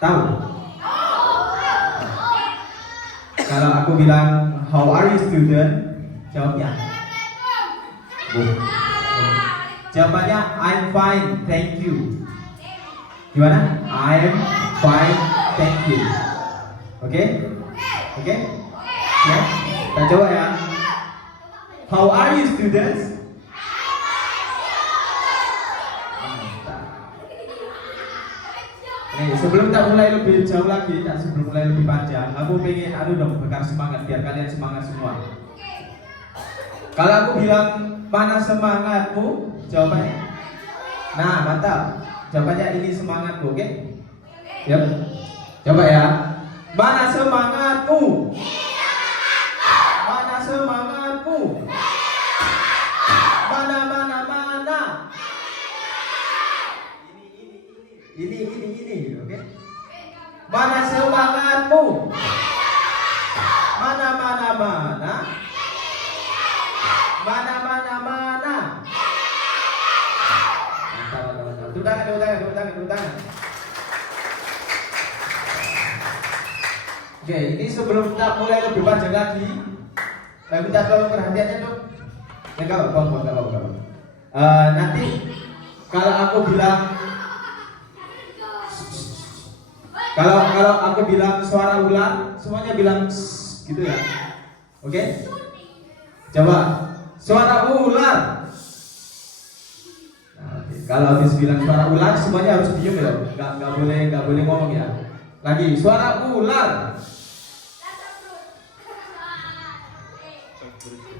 Tahu? Kalau aku bilang how are you student, jawabnya jawabannya I'm fine, thank you. Gimana? I'm fine, thank you. Oke? Oke? Ya, kita coba ya. How are you students? Sebelum tak mulai lebih jauh lagi, sebelum mulai lebih panjang, aku pengen dong bakar semangat biar kalian semangat semua. Kalau aku bilang mana semangatmu, jawabannya. Nah, mantap. Jawabannya ini semangatmu, oke? Yap. Coba ya. Mana semangatmu? Mana semangatmu? Mana? Ini, oke? Mana semangatmu? Mana? Tepuk tangan. Oke, ini sebelum kita mulai lebih panjang lagi, saya minta tolong perhatiannya dong. Enggak apa-apa. Nanti kalau aku bilang kalau aku bilang suara ular, semuanya bilang gitu ya. Oke? Coba suara ular. Kalau habis bilang suara ular, semuanya harus diem ya, nggak boleh ngomong ya. Lagi suara ular.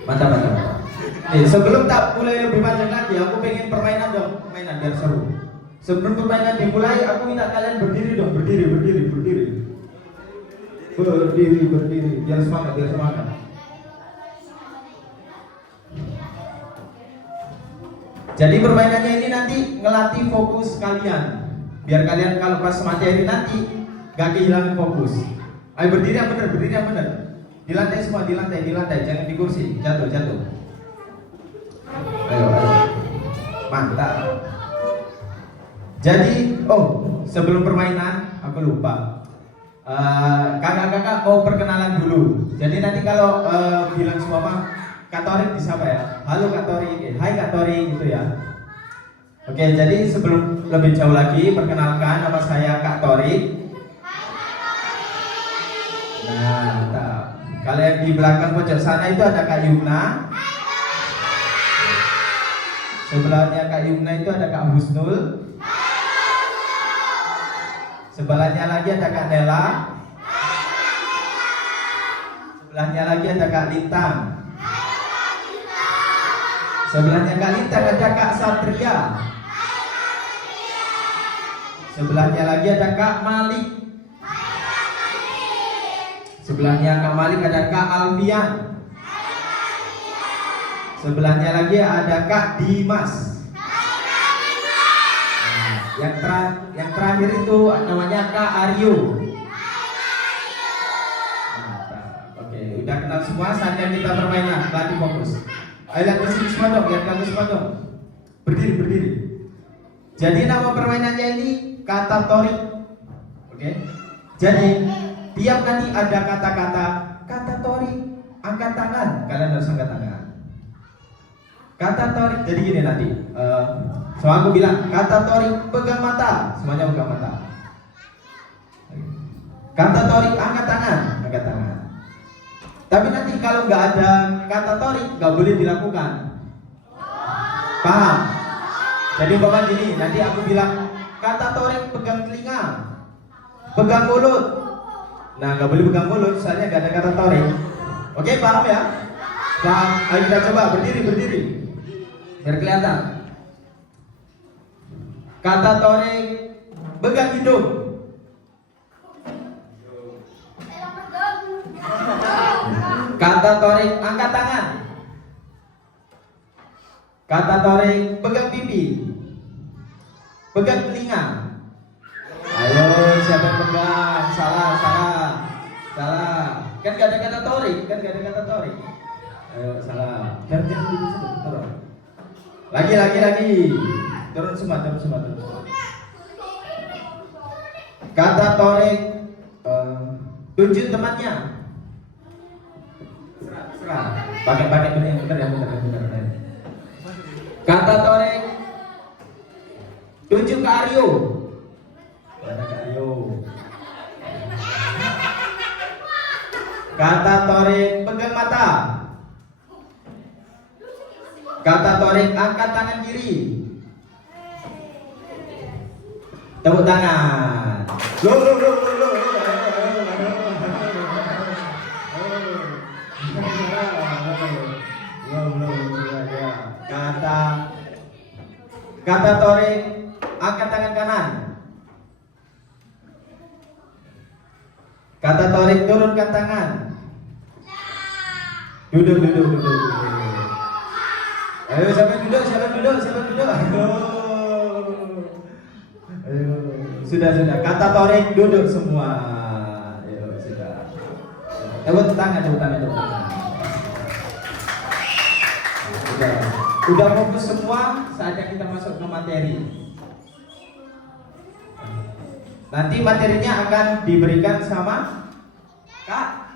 Mantap. Sebelum tak mulai lebih panjang lagi, aku pengen permainan biar seru. Sebelum permainan dimulai, aku minta kalian berdiri dong, berdiri. Berdiri, biar semangat. Jadi permainannya ini nanti ngelatih fokus kalian, biar kalian kalau pas materi nanti gak kehilangan fokus. Ayo berdiri yang benar. Di lantai semua, di lantai, jangan di kursi, jatuh. Ayo. Mantap. Jadi, sebelum permainan aku lupa. Kakak-kakak mau perkenalan dulu. Jadi nanti kalau bilang semua Kak Torik disapa ya. Halo Kak Torik, hai Kak Torik gitu ya. Oke, jadi sebelum lebih jauh lagi, perkenalkan nama saya Kak Torik. Nah, mantap. Kalian di belakang pojok sana itu ada Kak Yumna. Sebelahnya Kak Yumna itu ada Kak Husnul. Sebelahnya lagi ada Kak Nela. Sebelahnya lagi ada Kak Lintang. Sebelahnya Kak Lintang ada Kak Satria. Sebelahnya lagi ada Kak Malik. Sebelahnya Kak Malik ada Kak Alfian. Sebelahnya lagi ada Kak Dimas. Yang terakhir itu namanya Kak Aryo. Oke, udah kenal semua, saatnya kita permainan, latih fokus. Ayo lihat ke sini semua dong. Berdiri. Jadi nama permainannya ini kata torik. Oke. Jadi tiap nanti ada kata torik, angkat tangan. Kalian harus angkat tangan. Kata torik. Jadi gini nanti. Soal aku bilang kata torik pegang mata, semuanya pegang mata. Kata torik angkat tangan. Tapi nanti kalau nggak ada kata torik nggak boleh dilakukan. Paham? Jadi bapak gini, nanti aku bilang kata torik pegang telinga, pegang mulut. Nah nggak boleh pegang mulut, soalnya nggak ada kata torik. Oke, paham ya? Paham? Ayo kita coba berdiri, biar kelihatan. Kata torik pegang hidung. Kata torik angkat tangan. Kata torik pegang pipi, pegang telinga. Ayo siapa yang pegang? Salah. Kan gak ada kata torik, Ayo salah. Jangan dulu turun. Lagi. Turun semua. Kata Torik, tunjuk temannya. Serah. Pakai benar yang benar. Kata Torik, tunjuk ke Aryo. Ada ke Aryo. Kata Torik, pegang mata. Kata Torik, angkat tangan kiri. Tepuk tangan. Kata Torik, angkat tangan kanan. Kata Torik, turunkan tangan. Duduk. Ayo siapa duduk. Ayo. Sudah. Kata Torik, duduk semua. Ayo, sudah. Tepuk tangan. Udah fokus semua, saatnya kita masuk ke materi. Nanti materinya akan diberikan sama Kak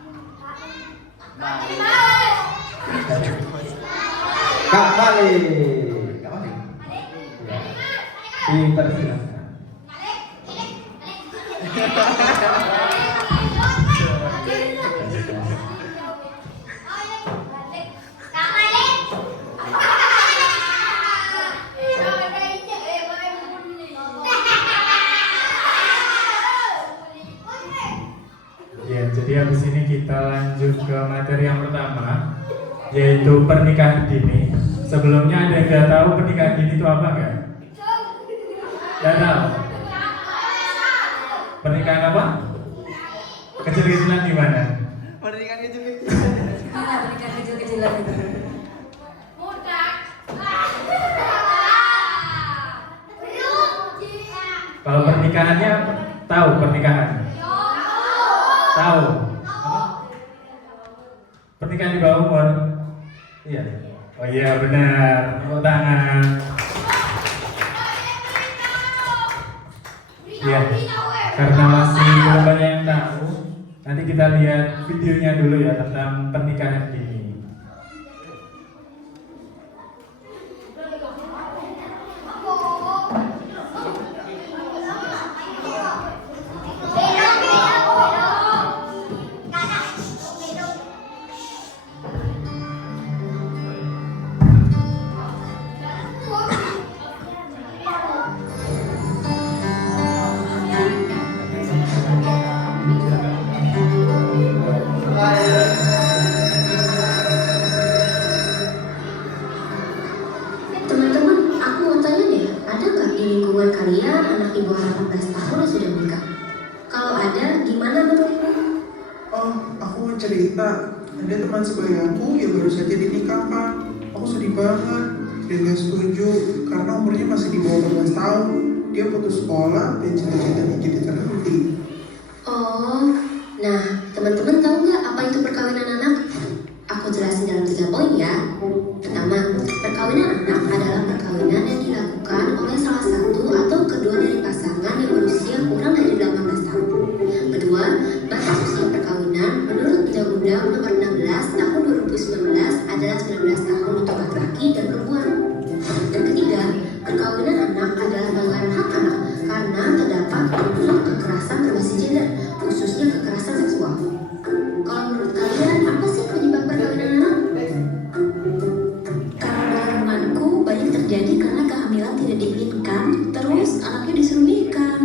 Malik. Dipersilakan. Ya, jadi habis ini kita lanjut ke materi yang pertama, yaitu pernikahan dini. Sebelumnya ada yang nggak tahu pernikahan dini itu apa nggak? Nggak tahu. Pernikahan apa? Kecil-kecilan gimana? Pernikahan kecil-kecilan. Pernikahan kecil-kecilan itu. Kalau pernikahannya tahu pernikahan? Tahu? Pernikahan di bawah umur? Iya. Oh iya benar. Tepuk tangan. Iya. Karena masih belum banyak yang tahu, nanti kita lihat videonya dulu ya tentang pernikahan dini. Teman-teman, aku mau tanya deh, ada nggak di lingkungan kalian anak di bawah 18 tahun yang sudah menikah? Kalau ada, gimana menurutmu? Oh, aku mau cerita. Ada teman sebaya aku yang baru saja dinikahkan. Aku sedih banget dan gak setuju karena umurnya masih di bawah 18 tahun. Dia putus sekolah dan cita-citanya jadi terhenti. Oh, nah teman-teman tahu nggak apa itu perkawinan anak? Aku jelasin dalam 3 poin ya. Pertama, perkawinan anak adalah perkawinan yang dilakukan oleh salah satu atau kedua dari pasangan yang berusia kurang dari 18 tahun. Kedua, batas usia perkawinan menurut Undang-Undang Nomor 16 Tahun 2019 adalah 19 tahun untuk laki-laki dan perempuan. Dan ketiga, perkawinan anak adalah pelanggaran hak anak karena terdapat unsur kekerasan berbasis gender, khususnya kekerasan seksual. Kalau menurut kalian, apa sih penyebab perkawinan anak? Karena temanku banyak terjadi karena kehamilan tidak diinginkan, terus anaknya disuruh nikah.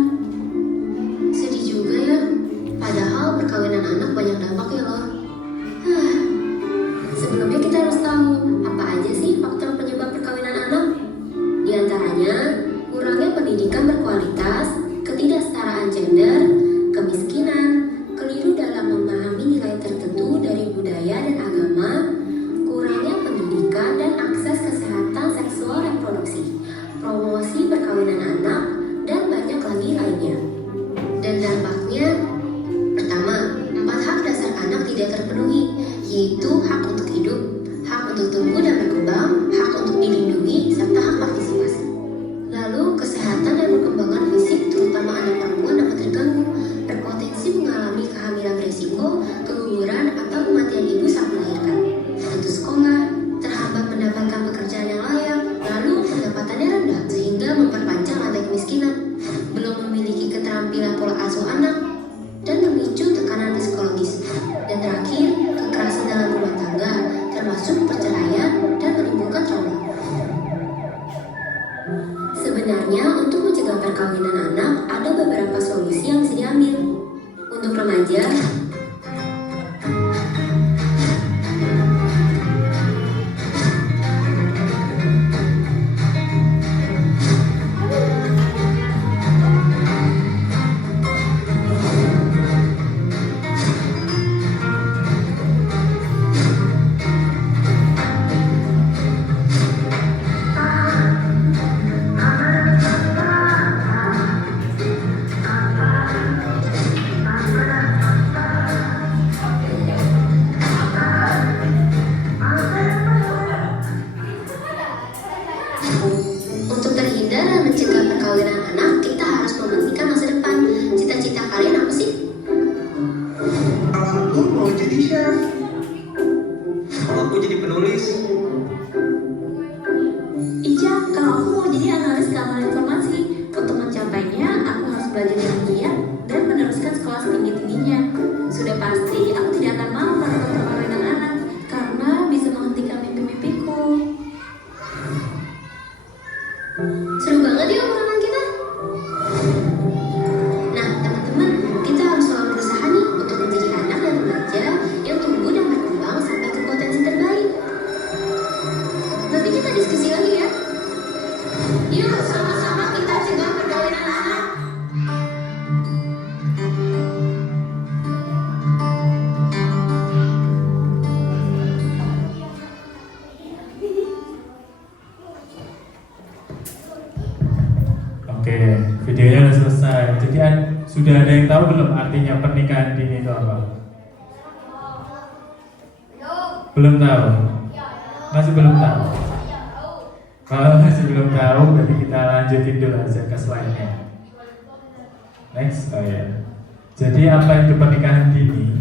Sedih juga ya, padahal perkawinan anak banyak dampaknya loh. Sebelumnya kita harus tahu apa aja sih faktor penyebab perkawinan anak. Di antaranya, kurangnya pendidikan berkualitas, ketidaksetaraan selesai. Jadi sudah ada yang tahu belum artinya pernikahan dini itu apa? Belum tahu? Masih belum tahu? Kalau masih belum tahu, berarti kita lanjutin dulu aja ke slide-nya. Next, oh ya. Jadi apa itu pernikahan dini?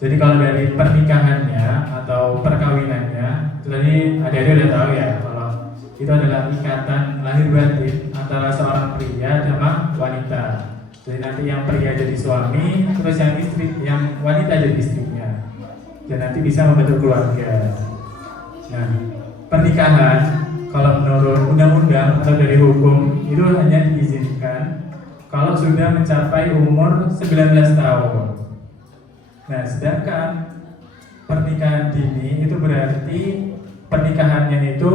Jadi kalau dari pernikahannya atau perkawinannya, itu tadi adik-adik udah tahu ya, kalau itu adalah ikatan lahir batin antara seorang pria sama wanita. Jadi nanti yang pria jadi suami, terus yang wanita jadi istrinya. Dan nanti bisa membentuk keluarga. Nah, pernikahan kalau menurut undang-undang atau dari hukum itu hanya diizinkan kalau sudah mencapai umur 19 tahun. Nah, sedangkan pernikahan dini itu berarti pernikahannya itu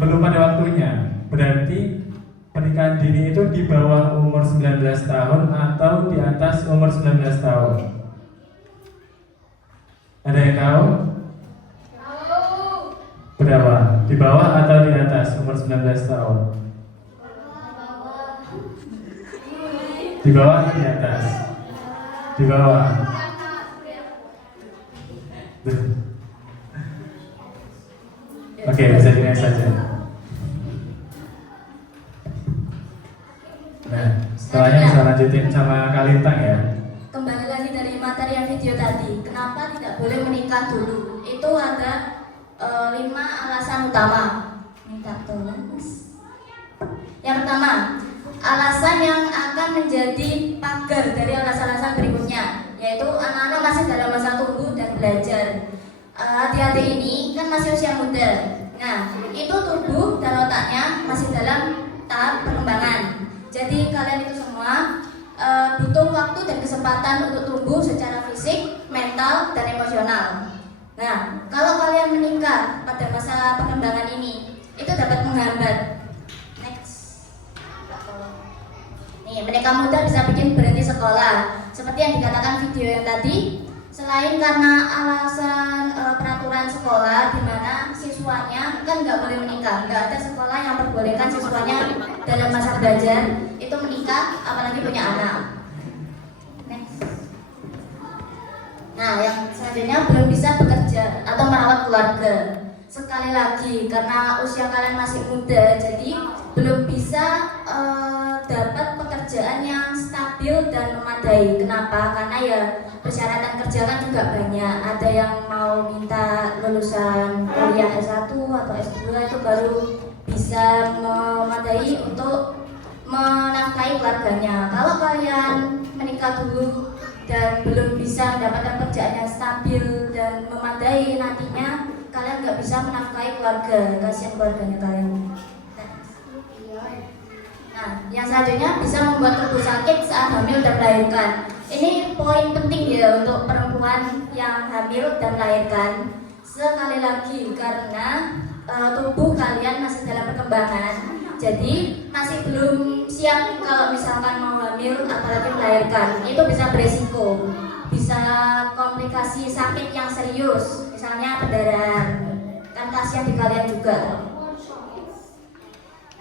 belum pada waktunya. Berarti pernikahan dini itu di bawah umur 19 tahun atau di atas umur 19 tahun. Ada yang tahu? Berapa? Di bawah atau di atas umur 19 tahun? Di bawah atau di atas? Di bawah. Oke, bisa dilihat saja. Nah, setelahnya bisa lanjutin sama Kalintang ya. Kembali lagi dari materi yang video tadi, kenapa tidak boleh menikah dulu? Itu ada 5 alasan utama. Minta tolong, Mas. Yang pertama, alasan yang akan menjadi pagar dari alasan-alasan berikutnya, yaitu anak-anak masih dalam masa tumbuh dan belajar. Adik-adik ini kan masih usia muda. Nah, itu tubuh dan otaknya masih dalam tahap perkembangan. Jadi kalian itu semua butuh waktu dan kesempatan untuk tumbuh secara fisik, mental, dan emosional. Nah, kalau kalian menikah pada masa perkembangan ini, itu dapat menghambat. Next. Nih, menikah muda bisa bikin berhenti sekolah. Seperti yang dikatakan video yang tadi, selain karena alasan peraturan sekolah di mana siswanya kan nggak boleh menikah, nggak ada sekolah yang memperbolehkan siswanya dalam masa belajar itu menikah, apalagi punya anak. Next. Nah, yang selanjutnya belum bisa bekerja atau merawat keluarga. Sekali lagi, karena usia kalian masih muda, jadi belum bisa dapat pekerjaan yang stabil dan memadai. Kenapa? Karena ya persyaratan kerja kan juga banyak. Ada yang mau minta lulusan kuliah S1 atau S2 itu baru bisa memadai untuk menafkahi keluarganya. Kalau kalian menikah dulu dan belum bisa mendapatkan pekerjaan yang stabil dan memadai, nantinya kalian nggak bisa menafkahi keluarga, kasihan keluarganya kalian. Nah, yang selanjutnya bisa membuat tubuh sakit saat hamil dan melahirkan. Ini poin penting ya untuk perempuan yang hamil dan melahirkan. Sekali lagi, karena tubuh kalian masih dalam perkembangan, jadi masih belum siap kalau misalkan mau hamil apalagi melahirkan. Itu bisa beresiko, bisa komplikasi sakit yang serius, misalnya perdarahan. Kan kasihan di kalian juga.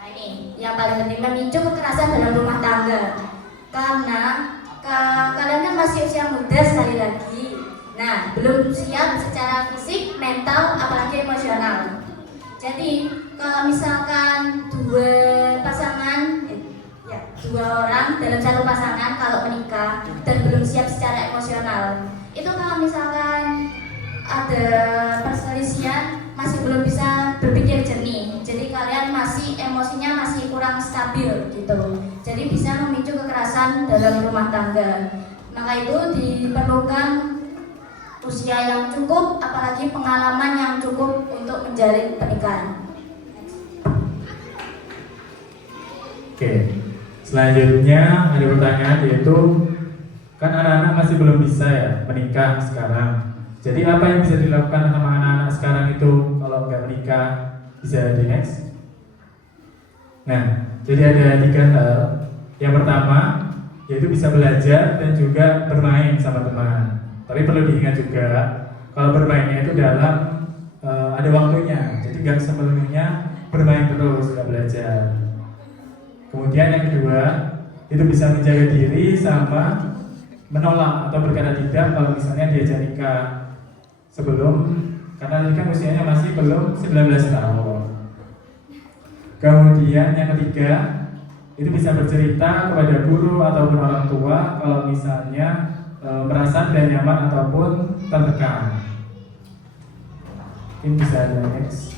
Nah, ini yang paling penting, memicu kekerasan dalam rumah tangga. Karena kalian kan masih usia muda sekali lagi. Nah, belum siap secara fisik, mental, apalagi emosional. Jadi kalau misalkan dua orang dalam satu pasangan kalau menikah dan belum siap secara emosional, itu kalau misalkan ada perselisihan masih belum bisa berpikir jernih. Jadi kalian masih emosinya masih kurang stabil gitu. Jadi bisa memicu kekerasan dalam rumah tangga. Maka itu diperlukan usia yang cukup, apalagi pengalaman yang cukup untuk menjalin pernikahan. Oke, selanjutnya ada pertanyaan, yaitu kan anak-anak masih belum bisa ya menikah sekarang. Jadi apa yang bisa dilakukan sama anak-anak sekarang itu kalau nggak menikah? Bisa di next. Nah, jadi ada 3 hal. Yang pertama yaitu bisa belajar dan juga bermain sama teman. Tapi perlu diingat juga kalau bermainnya itu dalam ada waktunya. Jadi nggak sepenuhnya bermain terus, nggak belajar. Kemudian yang kedua, itu bisa menjaga diri sama menolak atau berkata tidak kalau misalnya diajak nikah sebelum, karena tadi kan usianya masih belum 19 tahun. Kemudian yang ketiga, itu bisa bercerita kepada guru ataupun orang tua kalau misalnya merasa tidak nyaman ataupun tertekan. Mungkin bisa ada next.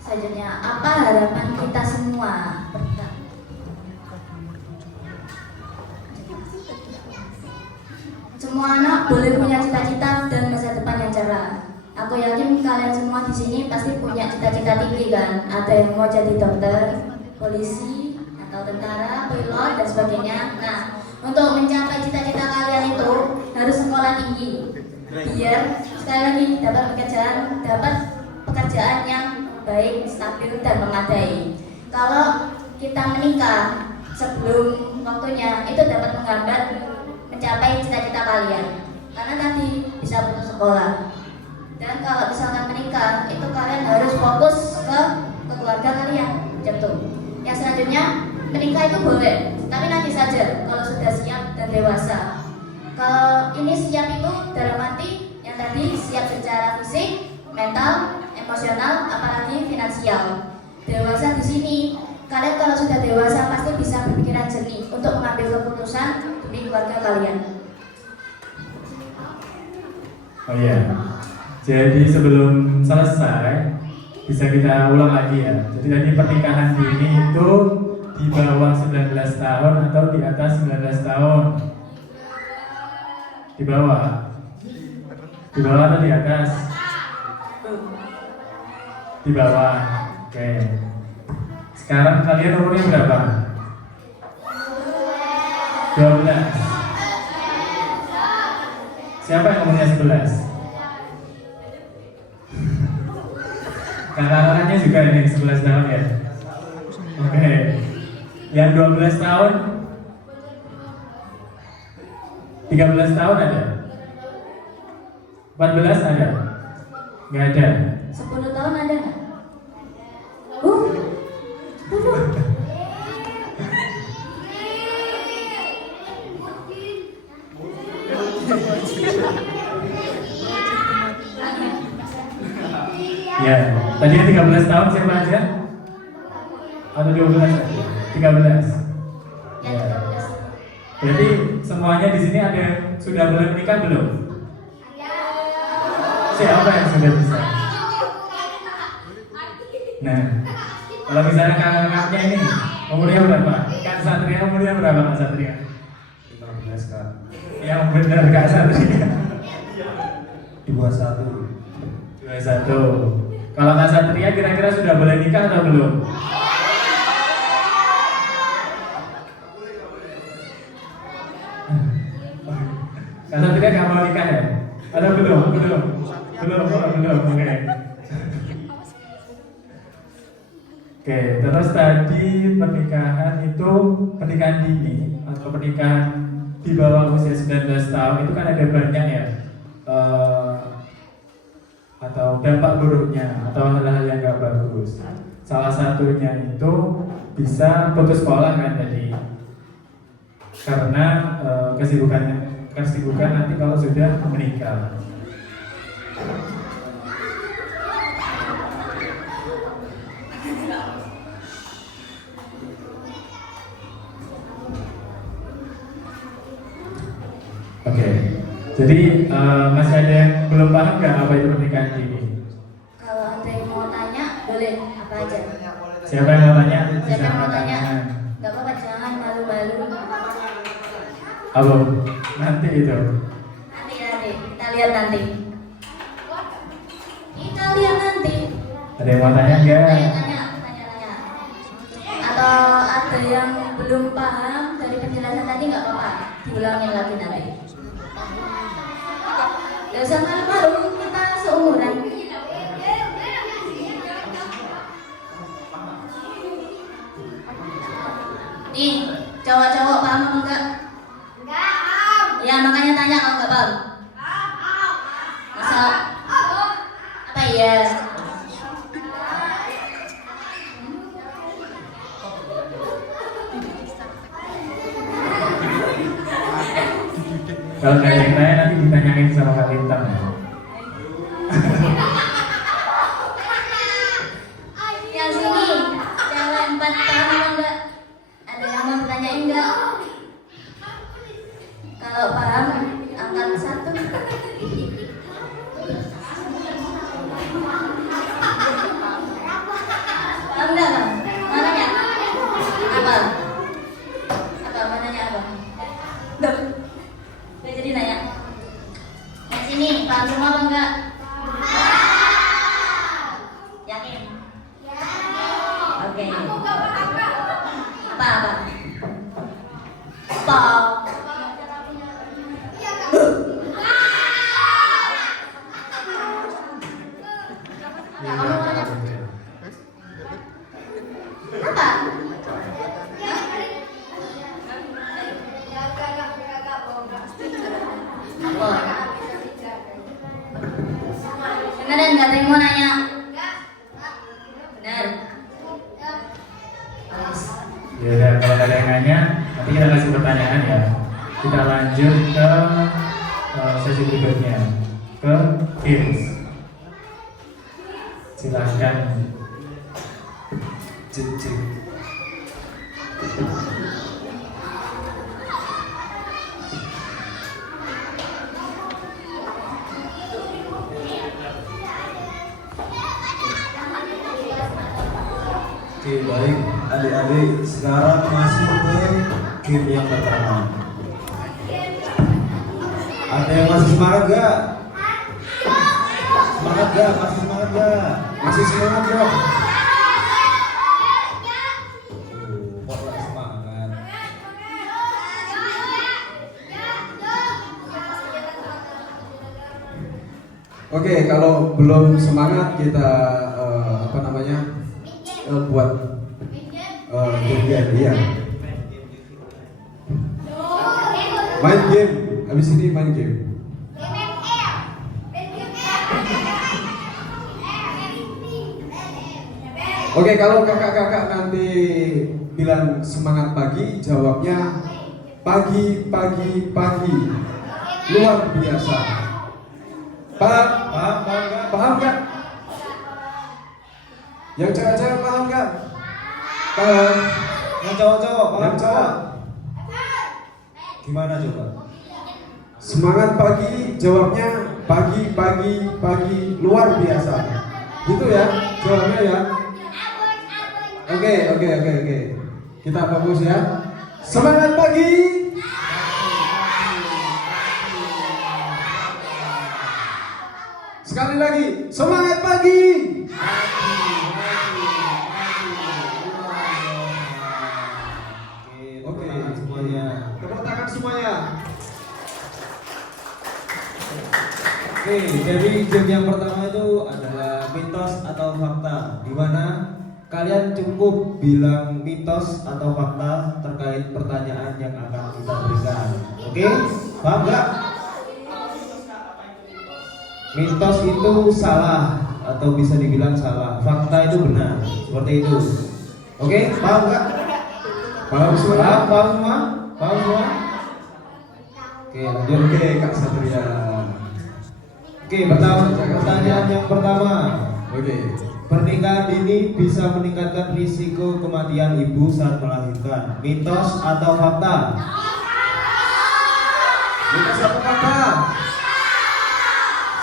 Selanjutnya, apa harapan kita semua? Semua anak boleh punya cita-cita dan masa depan yang cerah. Aku yakin kalian semua di sini pasti punya cita-cita tinggi kan? Ada yang mau jadi dokter, polisi, atau tentara, pilot, dan sebagainya. Nah, untuk mencapai cita-cita kalian itu harus sekolah tinggi, biar sekali lagi dapat pekerjaan yang baik, stabil, dan memadai. Kalau kita menikah sebelum waktunya, itu dapat menghambat mencapai cita-cita kalian, karena tadi bisa putus sekolah. Dan kalau misalkan menikah, itu kalian harus fokus ke keluarga kalian, gitu. Yang selanjutnya, menikah itu boleh, tapi nanti saja kalau sudah siap dan dewasa. Kalau ini siap itu dalam arti yang tadi siap secara fisik, mental, emosional, apalagi finansial. Dewasa di sini, kalian kalau sudah dewasa pasti bisa berpikiran jernih untuk mengambil keputusan demi keluarga kalian. Oh iya, jadi sebelum selesai bisa kita ulang lagi ya. Jadi tadi pernikahan dini itu di bawah 19 tahun atau di atas 19 tahun? Di bawah? Di bawah atau di atas? Di bawah. Oke. Sekarang kalian umurnya berapa? 12. Siapa yang umurnya 11? Kakak-kakaknya juga ini 11 tahun ya? Oke. Yang 12 tahun? 13 tahun ada? 14 ada? Nggak ada? 10 tahun ada nggak? 10. Ya, tadi yang 13 tahun siapa aja? Atau 12 aja? 13. Ya. Berarti semuanya di sini ada yang sudah boleh menikah belum? Siapa yang sudah bisa? Nah, kalau misalnya kakak-kakaknya ini umurnya berapa? Kak Satria umurnya berapa Kak Satria? 15 Kak. Yang benar Kak Satria 21. 21. Kalau Kak Satria kira-kira sudah boleh nikah atau belum? Kak Satria nggak mau nikah ya? Atau belum? Belum. Oke, terus tadi pernikahan itu pernikahan dini atau pernikahan di bawah usia 19 tahun itu kan ada banyak ya atau dampak buruknya atau hal-hal yang gak bagus. Salah satunya itu bisa putus sekolah kan tadi karena kesibukan nanti kalau sudah menikah. Oke, jadi masih ada yang belum paham nggak apa itu pernikahan dini? Kalau ada yang mau tanya, boleh apa aja. Siapa yang mau tanya? Siapa yang mau Angkat tanya? tangan. Gak apa-apa, jangan malu-malu. Halo, nanti itu. Nanti, kita lihat nanti. Kita lihat nanti. Ada yang mau tanya nggak? Tanya. Atau ada yang belum paham dari penjelasan tadi nggak apa-apa, diulangin lagi nanti. Gak usah malu-malu, kita seumuran. Nih, cowok-cowok paham apa enggak? Ya makanya tanya kalau nggak paham. Masa apa ya? Kalau nggak ada yang tanya nanti ditanyain sama Kak Lintang ya. Yang sini, cewek 4 tahun apa enggak? Ada yang mau bertanya enggak? Kalau paham, angkat 1. Paham enggak, Bang? Mau nanya? Apa? Apa? Mau nanya apa? Duh. Udah jadi nanya. Yang sini, paham semua apa enggak? Yakin? Oke. Apa? Stop. Kamu mau nanya apa? Beneran nggak ada yang mau nanya? Bener. Ya udah, kalau nggak ada yang nanya, nanti kita kasih pertanyaan ya. Kita lanjut ke sesi berikutnya, ke Teams. Silahkan. Cek. Oke, baik adik-adik, sekarang masuk ke game yang pertama. Ada yang masih semangat gak? Semangat gak? Masih semangat gak? Masih semangat gak? Kok gak semangat? Oke, kalau belum semangat kita buat game ya. Main game, habis ini main game. Oke, kalau kakak-kakak nanti bilang semangat pagi, jawabnya pagi. Luar biasa. Paham nggak? Yang cewek-cewek paham nggak? Paham. Yang cowok-cowok paham? Yang cowok. Gimana coba? Semangat pagi, jawabnya pagi, luar biasa. Gitu ya, jawabnya ya. Oke. Kita fokus ya. Semangat pagi. Sekali lagi, semangat pagi. Oke, semuanya. Tepuk tangan semuanya. Oke, jadi game yang pertama itu adalah mitos atau fakta, di mana kalian cukup bilang mitos atau fakta terkait pertanyaan yang akan kita berikan. Oke, paham nggak? Mitos itu salah atau bisa dibilang salah, fakta itu benar, seperti itu. Oke, paham nggak? Paham semua? Paham semua? Oke, lanjut. Oke, Kak Satria. Oke, pertanyaan yang pertama. Oke. Pernikahan dini bisa meningkatkan risiko kematian ibu saat melahirkan. Mitos atau fakta? Mitos atau fakta?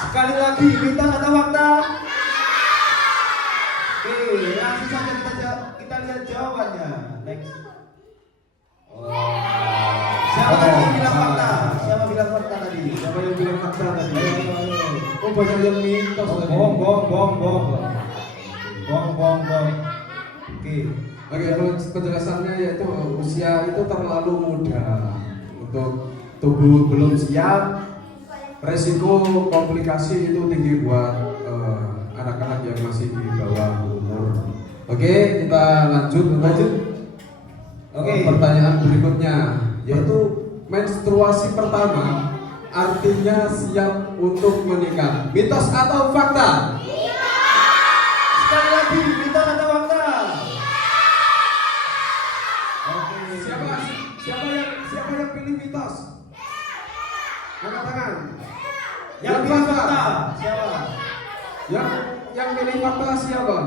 Sekali lagi, mitos atau fakta? Oke, langsung saja kita lihat jawabannya. Next. Siapa tadi yang bilang fakta? Siapa bilang fakta tadi? Siapa yang bilang fakta tadi? Oh, banyak yang mitos tadi. Bong. Oke, penjelasannya yaitu usia itu terlalu muda untuk tubuh belum siap, resiko komplikasi itu tinggi buat anak-anak yang masih di bawah umur. Oke, kita lanjut. Oke, pertanyaan berikutnya yaitu menstruasi pertama artinya siap untuk menikah. Mitos atau fakta? Sekali lagi, mitos atau fakta? Oke. Siapa yang pilih mitos? Angkat tangan. Yang pilih fakta siapa? Yang pilih fakta siapa?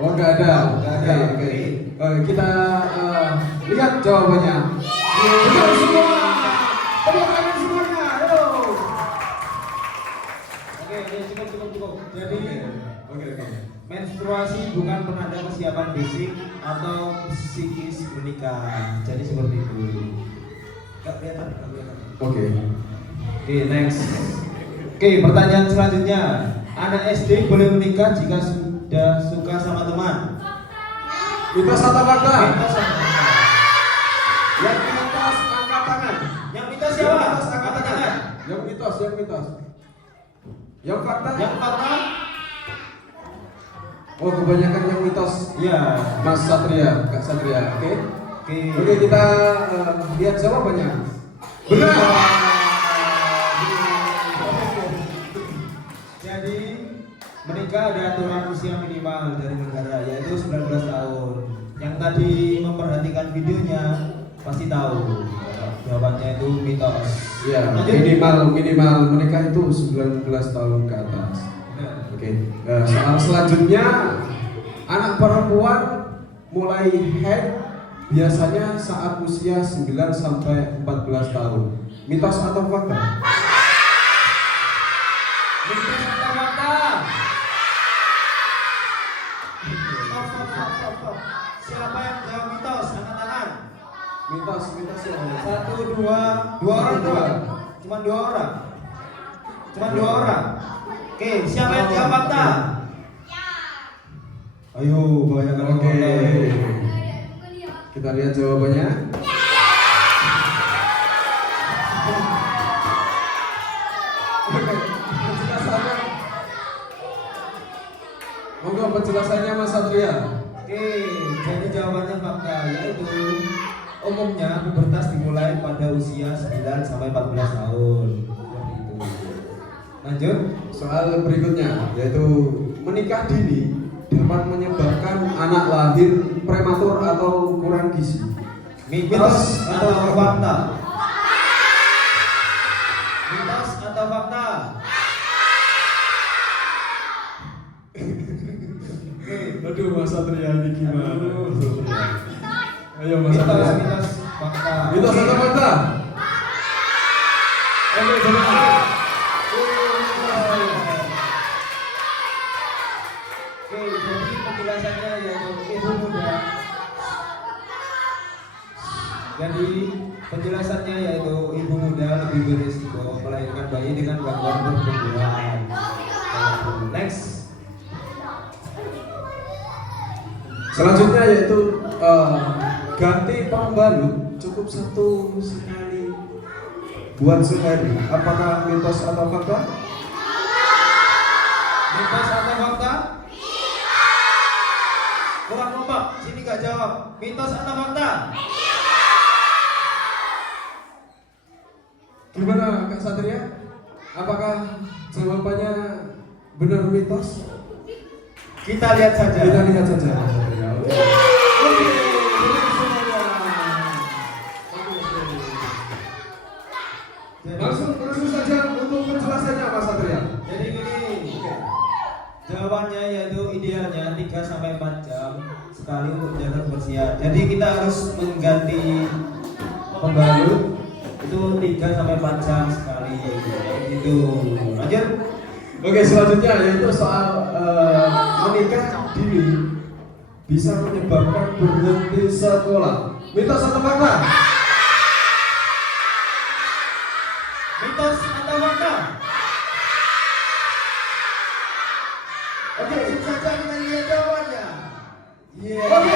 Oh, nggak ada. Oke. Kita lihat jawabannya. Benar semua. Tepuk tangan semuanya. Ayo. Oke, cukup. Jadi Oke. menstruasi bukan penanda kesiapan fisik atau psikis menikah. Jadi seperti itu. Gak kelihatan. Oke. Oke, next. Oke, pertanyaan selanjutnya. Anak SD boleh menikah jika sudah suka sama teman. Mitos atau fakta? Mitos atau fakta? Yang mitos angkat tangan. Yang mitos siapa? Angkat tangan. Yang mitos. Yang fakta? Yang fakta? Oh, kebanyakan yang mitos. Iya. Mas Satria, Kak Satria. Oke. Oke. Kita lihat jawabannya. Benar. Jadi menikah ada aturan usia minimal dari negara yaitu 19 tahun. Yang tadi memperhatikan videonya pasti tahu jawabannya itu mitos. Iya, Lanjut. minimal menikah itu 19 tahun ke atas. Oke. Soal selanjutnya, anak perempuan mulai haid biasanya saat usia 9 sampai 14 tahun. Mitos atau fakta? Mitos atau fakta? Stop. Siapa yang jawab mitos? Angkat tangan. Mitos ya. 1, 2 orang doang. Cuma 2 orang. Oke, siapa yang jawab fakta? Ayo, banyak orang. Oke. Kita lihat jawabannya. Penjelasannya Mas Satria. Oke, jadi jawabannya fakta yaitu umumnya pubertas dimulai pada usia 9 sampai 14 tahun. Seperti itu. Lanjut. Soal berikutnya yaitu menikah dini dapat menyebabkan anak lahir prematur atau kurang gizi. Mitos atau fakta? Mitos atau fakta? Aduh, Mas Satria ini gimana? Ayo Mas Mitos, Satria. mitos, fakta. Mitos atau fakta? Oke, coba. Oke, jadi penjelasannya yaitu ibu muda. Jadi penjelasannya yaitu ibu muda lebih berisiko melahirkan bayi dengan gangguan pertumbuhan. Next. Selanjutnya yaitu ganti pembalut cukup 1 sekali buat sehari. Apakah mitos atau fakta? Mitos atau fakta? Kurang kompak, sini gak jawab. Mitos atau fakta? Gimana Kak Satria? Apakah jawabannya benar mitos? Kita lihat saja. Kita lihat saja Kak Satria. Oke. Benar semuanya. Langsung saja untuk penjelasannya Mas Satria. Jadi gini, jawabannya yaitu idealnya 3 sampai 4 jam sekali untuk menjaga kebersihan. Jadi kita harus mengganti pembalut itu 3 sampai 4 jam sekali. Gitu. Lanjut. Oke, selanjutnya yaitu soal menikah dini bisa menyebabkan berhenti sekolah. Mitos atau fakta? Mitos atau fakta? Oke, langsung saja kita lihat jawabannya. Oke,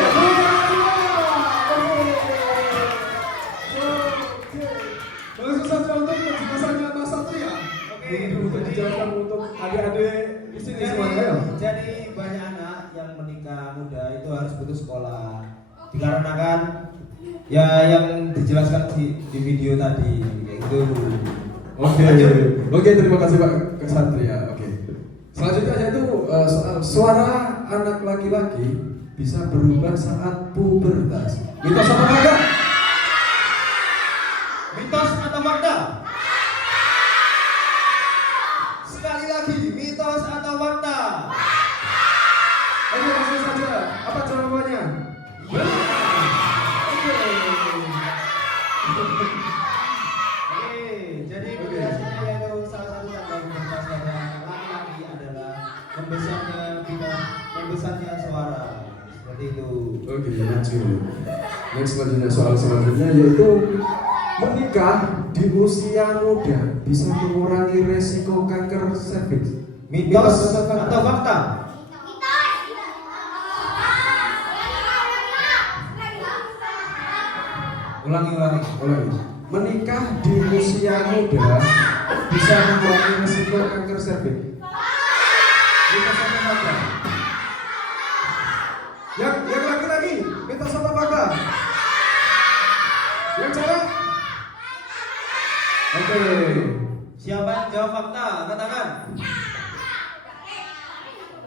langsung saja untuk penjelasannya Mas Satria. Oke, Untuk dijelaskan untuk adik-adik di sini semuanya. Jadi banyak anak yang menikah muda itu harus putus sekolah dikarenakan ya yang dijelaskan di video tadi yaitu. Oke, terima kasih Pak Kesatria. Oke. Selanjutnya yaitu soal suara anak laki-laki bisa berubah saat pubertas. Mitos atau fakta? Mitos atau fakta? jawabannya yaitu menikah di usia muda bisa mengurangi resiko kanker serviks. Mitos atau fakta? Ulangi. Menikah di usia muda bisa mengurangi resiko kanker serviks. Mitos atau fakta? Yang laki-laki, mitos atau fakta? Yang cewek? Oke. Siapa yang jawab fakta? Angkat tangan.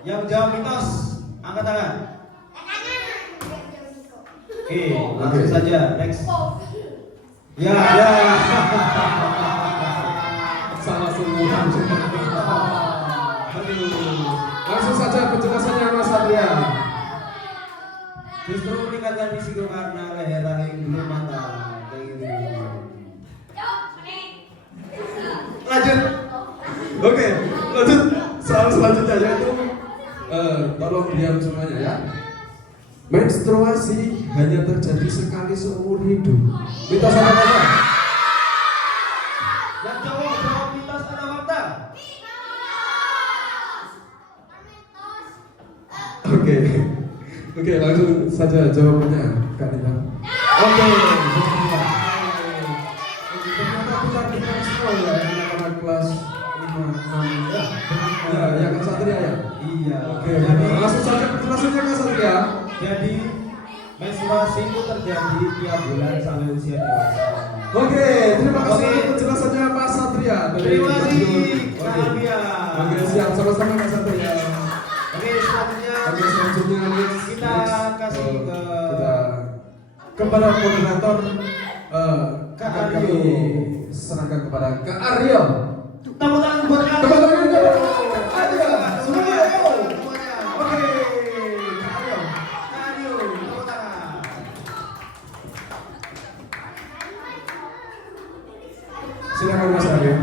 Yang jawab mitos, angkat tangan. Oke, langsung saja. Next. Ya. Salah semua. Langsung saja penjelasannya Mas Satria. Justru meningkatkan risiko karena leher rahim belum matang. Lanjut. Oke, lanjut. Soal selanjutnya yaitu tolong diam semuanya ya. Menstruasi hanya terjadi sekali seumur hidup. Mitos atau fakta? Yang jawab mitos atau fakta? Oke, langsung saja jawabannya, Kak Nita. Oke, ternyata kita semua ya, anak-anak kelas 5, 6 ya, Kak Satria ya. Iya. Oke, langsung saja penjelasannya Kak Satria. Jadi menstruasi itu terjadi tiap bulan sampai usia dewasa. Oke, terima kasih untuk penjelasannya Pak Satria. Terima kasih, Kak Oke. Alvia. Oke, siap sama-sama Kak Satria. Oke, selanjutnya Kita kasih ke kita kepada moderator Kak akan Aryo. kami serahkan kepada Kak Aryo. tepuk tangan buat Kak Tepuk Aryo. tangan buat Kak Aryo. Semuanya, ayo. Oke, Kak Aryo. Kak Aryo, tepuk tangan. Silakan Mas Aryo.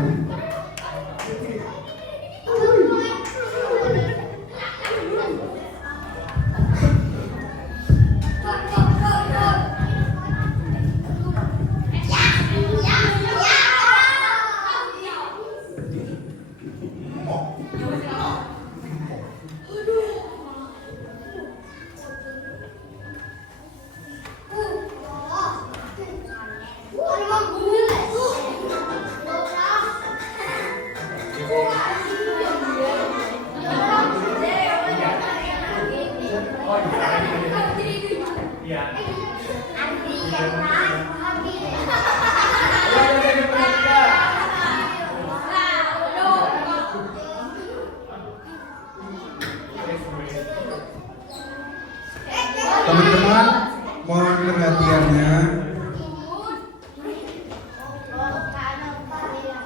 Teman-teman, mohon perhatiannya.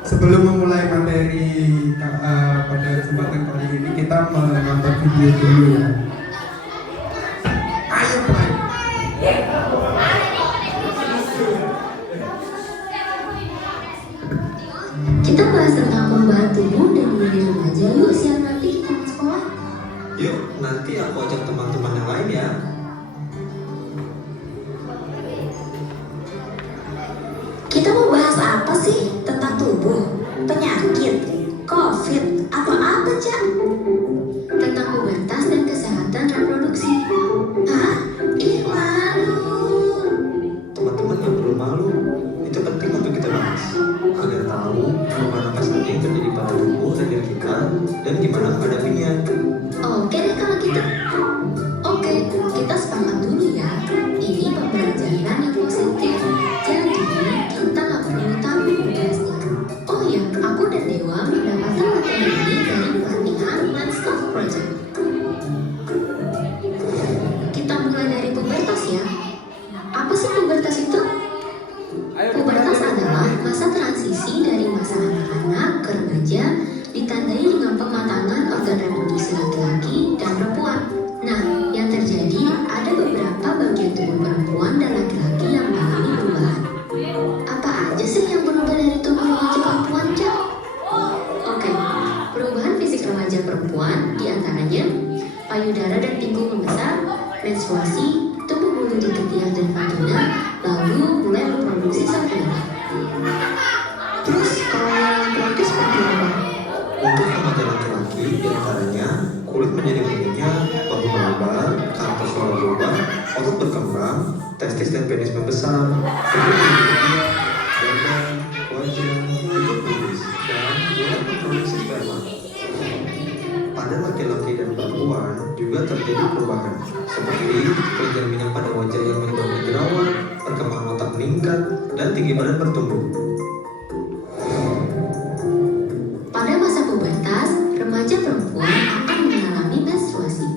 Sebelum memulai materi pada kesempatan kali ini, kita menonton video dulu ya. Ayo mulai. Kita bahas tentang perubahan tubuh dan diri remaja yuk siang nanti kita ke sekolah. Yuk, nanti aku ajak teman-teman yang lain ya. Kita mau bahas apa sih? Tentang tubuh, penyakit, COVID, atau apa, Cak? Tentang pubertas dan kesehatan reproduksi. Hah? Ih, malu. Teman-teman yang belum malu, itu penting untuk kita bahas agar tahu perubahan apa saja yang terjadi pada tubuh dan diri kita dan gimana menghadapinya. Oke deh kalau gitu. Oke, kita sepakat dulu ya. Ini pembelajaran yang positif. Jadi, kita nggak perlu tabu guysnya. Oh ya, aku dan Dewa mendapatkan materi ini dari pelatihan Let's Talk Project. Kita mulai dari pubertas ya. Apa sih pubertas itu? Pubertas adalah masa transisi dari masa anak-anak ke remaja ditandai dengan pematangan organ reproduksi seperti pencerminan pada wajah yang menyebabkan jerawat, perkembangan otak meningkat, dan tinggi badan bertumbuh. Pada masa pubertas, remaja perempuan akan mengalami menstruasi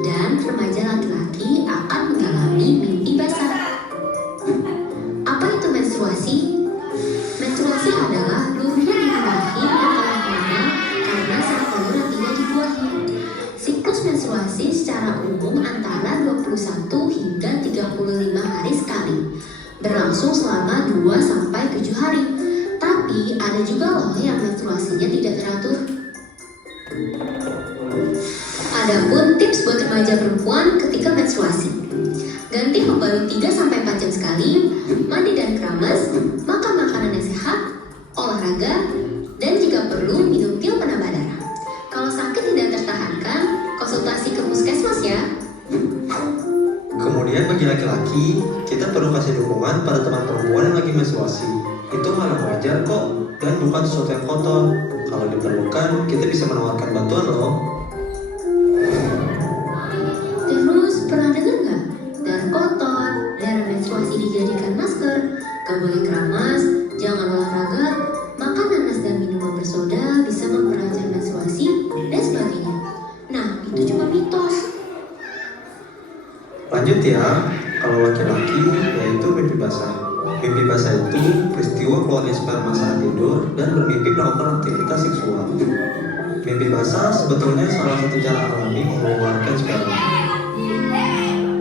dan remaja laki-laki akan mengalami mimpi basah. Apa itu menstruasi? Menstruasi adalah luruhnya ibu rahim yang telah meninggal karena sel telur yang tidak dibuahi. Siklus menstruasi secara umum antara 21 hingga 35 hari sekali, berlangsung selama 2-7 hari. Tapi ada juga loh yang menstruasinya tidak teratur. Adapun tips buat remaja perempuan ketika menstruasi: ganti pembalut 3-4 jam sekali, mandi dan keramas, makan makanan yang sehat, olahraga, dan jika perlu minum pil penambah darah. Kalau sakit tidak tertahankan, konsultasi ke puskesmas ya. Kemudian bagi laki-laki, kita perlu kasih dukungan pada teman perempuan yang lagi menstruasi. Itu hal yang wajar kok, dan bukan sesuatu yang kotor. Kalau diperlukan, kita bisa menawarkan bantuan loh. Terus pernah dengar nggak? Darah kotor, darah menstruasi dijadikan masker, gak boleh keramas, jangan olahraga, makan nanas dan minuman bersoda bisa memperlancar menstruasi, dan sebagainya. Nah, itu cuma mitos. Lanjut ya, kalau laki-laki yaitu mimpi basah. Mimpi basah itu peristiwa keluarnya sperma saat tidur dan bermimpi melakukan aktivitas seksual. Mimpi basah sebetulnya salah satu cara alami mengeluarkan sperma.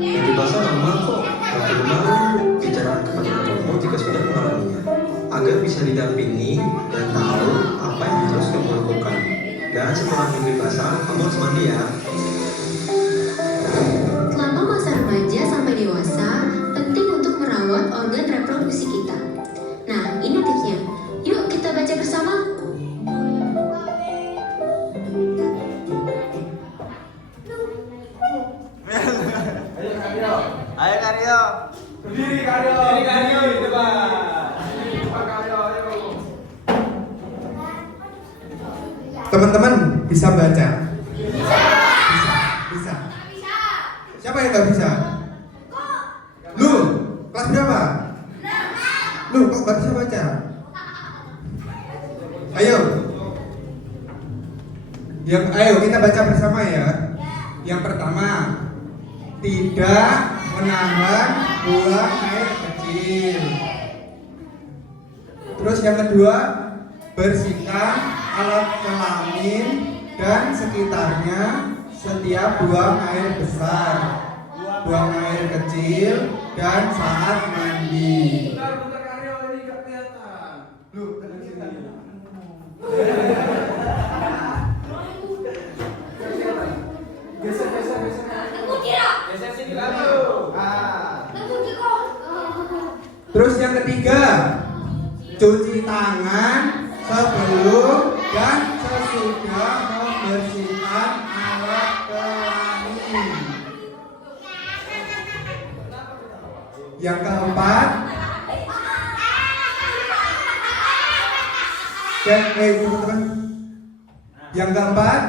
Mimpi basah normal kok, dan tidak malu bicarakan kepada kamu jika sudah mengalaminya, agar bisa didampingi dan tahu apa yang harus kamu lakukan. Dan setelah mimpi basah, kamu harus mandi ya. Selama masa remaja sampai dewasa, penting untuk merawat organ reproduksi kita. Nah, ini tipsnya. Yuk kita baca bersama. Ayo Karyo. Berdiri Karyo. Di depan. Teman-teman bisa baca? Bisa. Siapa yang nggak bisa? Lu, kelas berapa? Lu kok nggak bisa baca? Ayo. Ayo kita baca bersama ya. Yang pertama, tidak menahan buang air kecil. Terus yang kedua, bersihkan alat kelamin dan sekitarnya setiap buang air besar, buang air kecil, dan saat mandi. Bentar Karyo, ini gak kelihatan. Lu, tenang sini. Geser. Geser sini Karyo. Terus yang ketiga, cuci tangan sebelum dan sesudah membersihkan alat kelamin. Yang keempat, teman-teman. Yang keempat,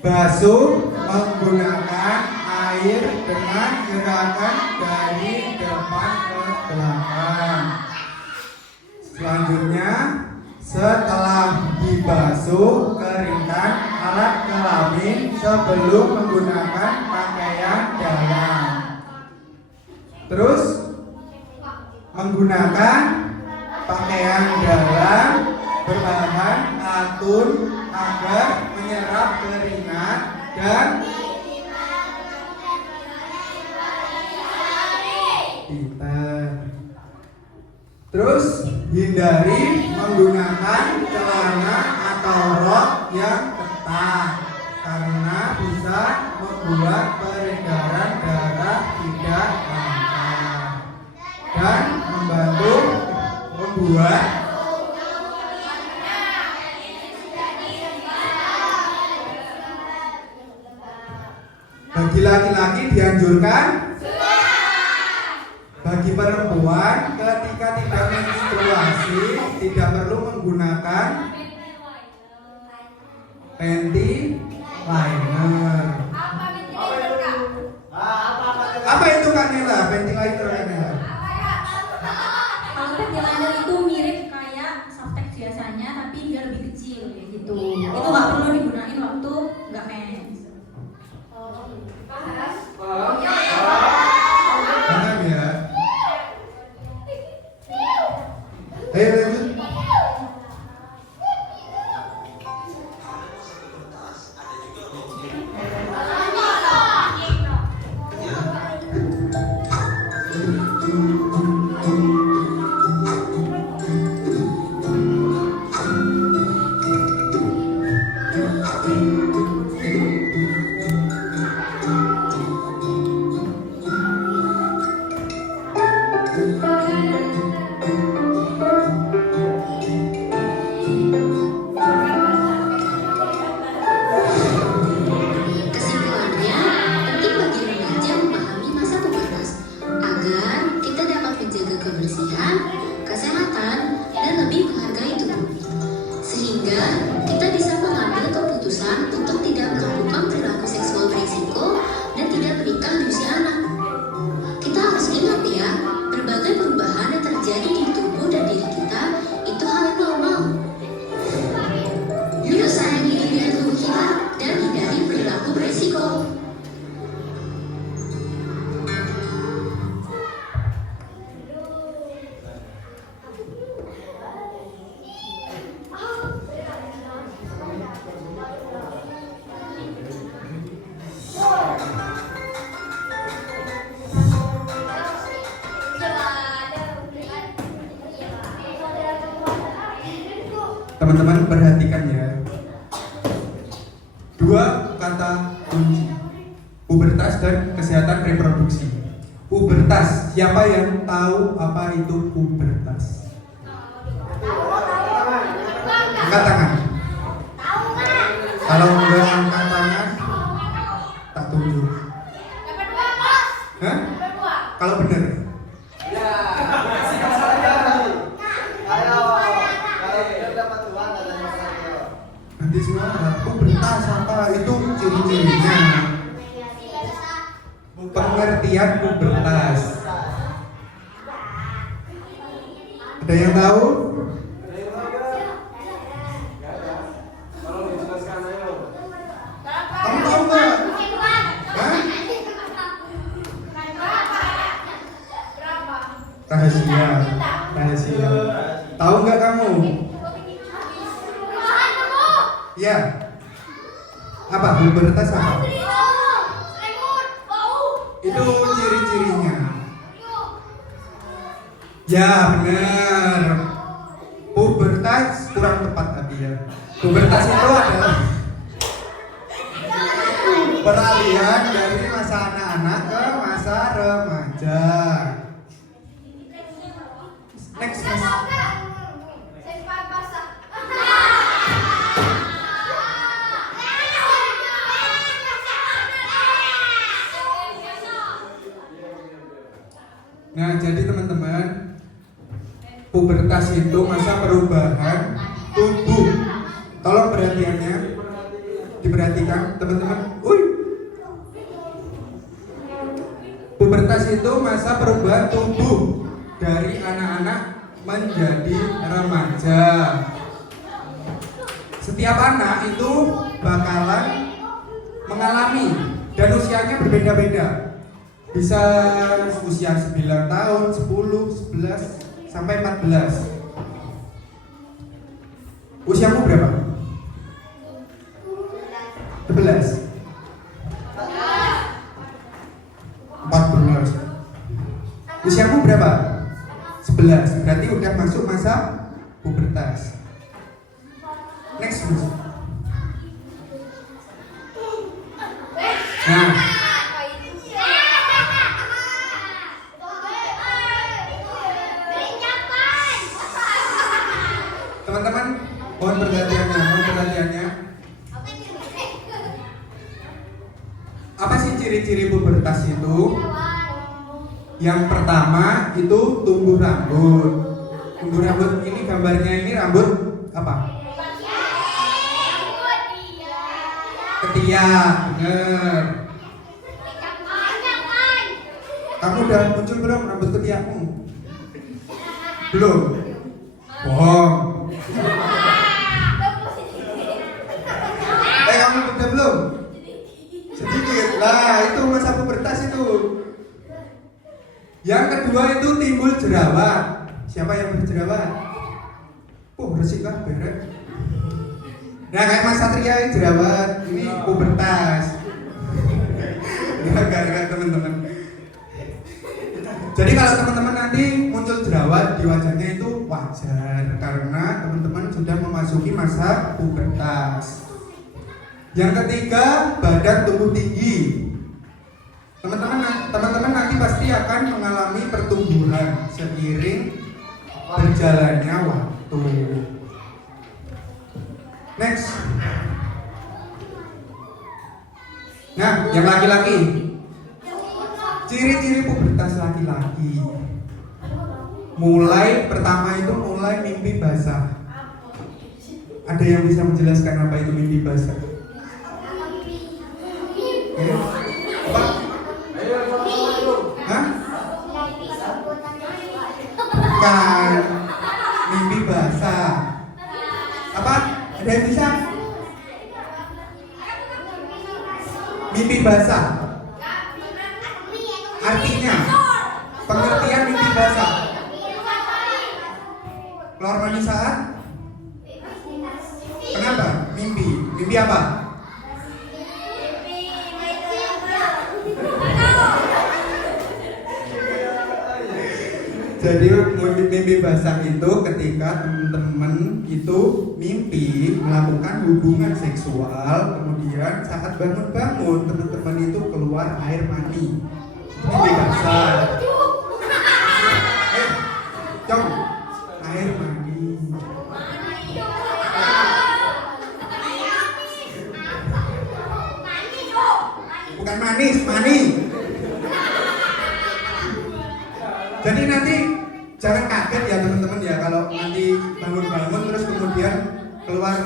basuh menggunakan air dengan gerakan dari depan ke belakang. Selanjutnya, setelah dibasuh, keringkan alat kelamin sebelum menggunakan pakaian dalam. Terus, menggunakan pakaian dalam berbahan katun agar menyerap keringat dan terus hindari menggunakan celana atau rok yang ketat karena bisa membuat peredaran darah tidak lancar dan membantu membuat bagi laki-laki dianjurkan, bagi perempuan ketika tidak menstruasi tidak perlu menggunakan panty liner. Apa itu nggak perlu digunain waktu nggak mens. Paham ya? Ayo lanjut. Kesimpulannya, penting bagi remaja memahami masa pubertas agar kita dapat menjaga kebersihan, kesehatan, dan lebih menghargai tubuh. Sehingga kita bisa mengambil keputusan untuk tidak melakukan perilaku seksual berisiko dan tidak menikah di usia anak. Kita harus ingat ya, berbagai perubahan yang terjadi di tubuh dan diri kita itu hal yang normal. Yuk sayangi diri dan tubuh kita dan hindari perilaku berisiko. Teman-teman perhatikan ya. Dua kata kunci. Pubertas dan kesehatan reproduksi. Pubertas, siapa yang tahu apa itu pubertas? Angkat tangan. Kalau enggak angkat tangan, tak tunjuk. Hah? Kalau benar. Nanti semua pubertas apa itu ciri-cirinya. Pengertian pubertas. Ada yang tahu? Kamu tahu nggak? Hah? Rahasia. Rahasia. Tahu nggak kamu? Ya. Apa pubertas apa? Itu ciri-cirinya. Ya benar. Pubertas kurang tepat tadi ya. Pubertas itu adalah peralihan dari masa anak-anak ke masa remaja. Next. Nah, jadi teman-teman, pubertas itu masa perubahan tubuh. Tolong perhatiannya diperhatikan, teman-teman. Pubertas itu masa perubahan tubuh dari anak-anak menjadi remaja. Setiap anak itu bakalan mengalami dan usianya berbeda-beda. Bisa usia 9 tahun, 10, 11, sampai 14. Usiamu berapa? 11. 14. Usiamu berapa? 11. Berarti udah masuk masa pubertas. Next. Nah, teman-teman, mohon perhatiannya. Apa sih ciri-ciri pubertas itu? Yang pertama itu tumbuh rambut. Tumbuh rambut ini gambarnya ini rambut apa? Ketiak, bener. Kamu udah muncul belum rambut ketiakmu? Belum. Bohong. Siapa yang berjerawat? Resik lah beret. Nah kayak Mas Satria ini jerawat, ini pubertas. Enggak teman-teman. Jadi kalau teman-teman nanti muncul jerawat di wajahnya itu wajar karena teman-teman sudah memasuki masa pubertas. Yang ketiga, badan tumbuh tinggi. Teman-teman nanti pasti akan mengalami pertumbuhan seiring berjalannya waktu. Next. Nah, yang laki-laki. Ciri-ciri pubertas laki-laki. Pertama itu mulai mimpi basah. Ada yang bisa menjelaskan apa itu mimpi basah? Apa? Hah? Bukan. Mimpi basah. Apa? Ada yang bisa? Mimpi basah. Artinya, pengertian mimpi basah. Keluar mani saat? Kenapa? Mimpi apa? Jadi mimpi basah itu ketika teman-teman itu mimpi melakukan hubungan seksual, kemudian saat bangun-bangun teman-teman itu keluar air mani. Mimpi basah. Jom, air mani. Bukan manis, mani. Jadi nanti jangan kaget ya teman-teman ya kalau nanti bangun-bangun terus kemudian keluar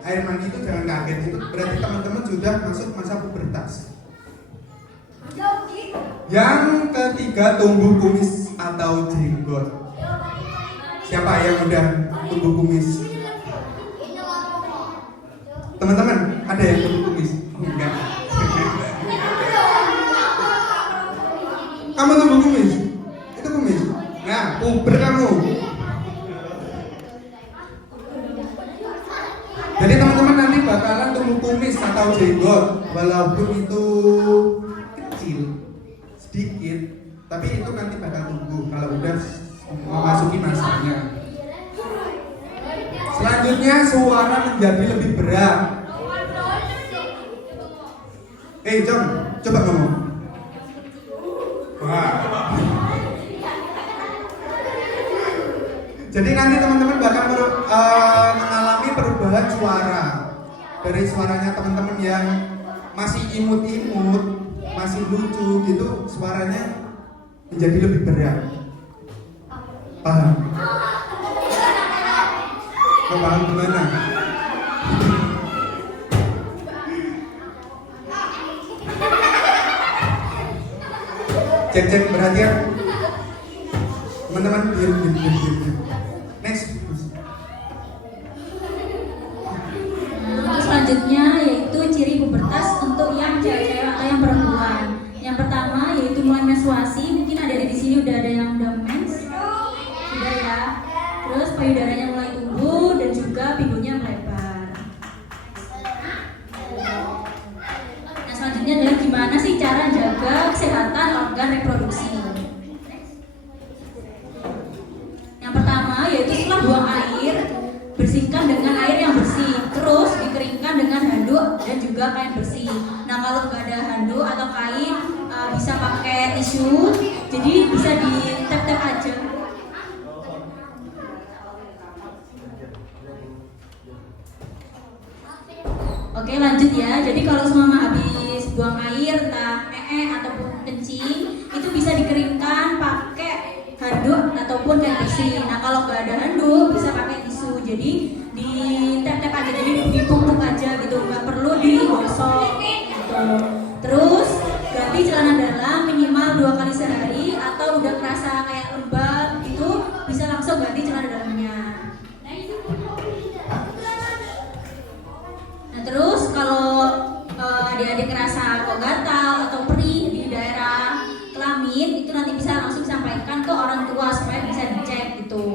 air mani, itu jangan kaget. Itu berarti teman-teman sudah masuk masa pubertas. Yang ketiga, tumbuh kumis atau jenggot. Siapa yang udah tumbuh kumis? Teman-teman, ada yang tumbuh kumis? Enggak. Kamu tumbuh kumis? Itu kumis. Nah, puber kamu. Jadi teman-teman nanti bakalan tumbuh kumis atau jenggot, walaupun itu kecil, sedikit, tapi itu nanti bakal tumbuh kalau udah memasuki masanya. Selanjutnya, suara menjadi lebih berat. Jom, coba ngomong. Wah. Jadi nanti teman-teman bakal mengalami perubahan suara. Dari suaranya teman-teman yang masih imut-imut, masih lucu gitu, suaranya menjadi lebih berat. Paham? Kau paham gimana? Cek perhatian. Teman-teman diam. Next. Untuk selanjutnya yaitu ciri pubertas untuk yang cewek-cewek atau yang perempuan. Yang pertama yaitu mulai menstruasi. Mungkin ada di sini udah ada yang udah mens, sudah ya. Terus payudaranya mulai tumbuh dan juga pinggulnya melebar. Nah selanjutnya adalah gimana sih cara jaga kesehatan organ reproduksi. Yang pertama yaitu setelah buang air, bersihkan dengan air yang bersih, terus dikeringkan dengan handuk dan juga kain bersih. Nah kalau nggak ada handuk atau kain, bisa pakai tisu, jadi bisa ditep-tep aja. Oke lanjut ya, jadi kalau semama habis buang air, entah ataupun kencing, itu bisa dikeringkan pakai handuk ataupun kain bersih. Nah kalau nggak ada handuk bisa pakai tisu, jadi di tap-tap aja, jadi ditumpuk aja gitu, nggak perlu digosok gitu. Terus ganti celana dalam minimal 2 kali sehari, atau udah kerasa kayak lembab gitu bisa langsung ganti celana dalamnya. Nah terus kalau adik-adik ngerasa kok gatal atau perih di daerah kelamin, itu nanti bisa langsung sampaikan ke orang tua supaya bisa dicek gitu.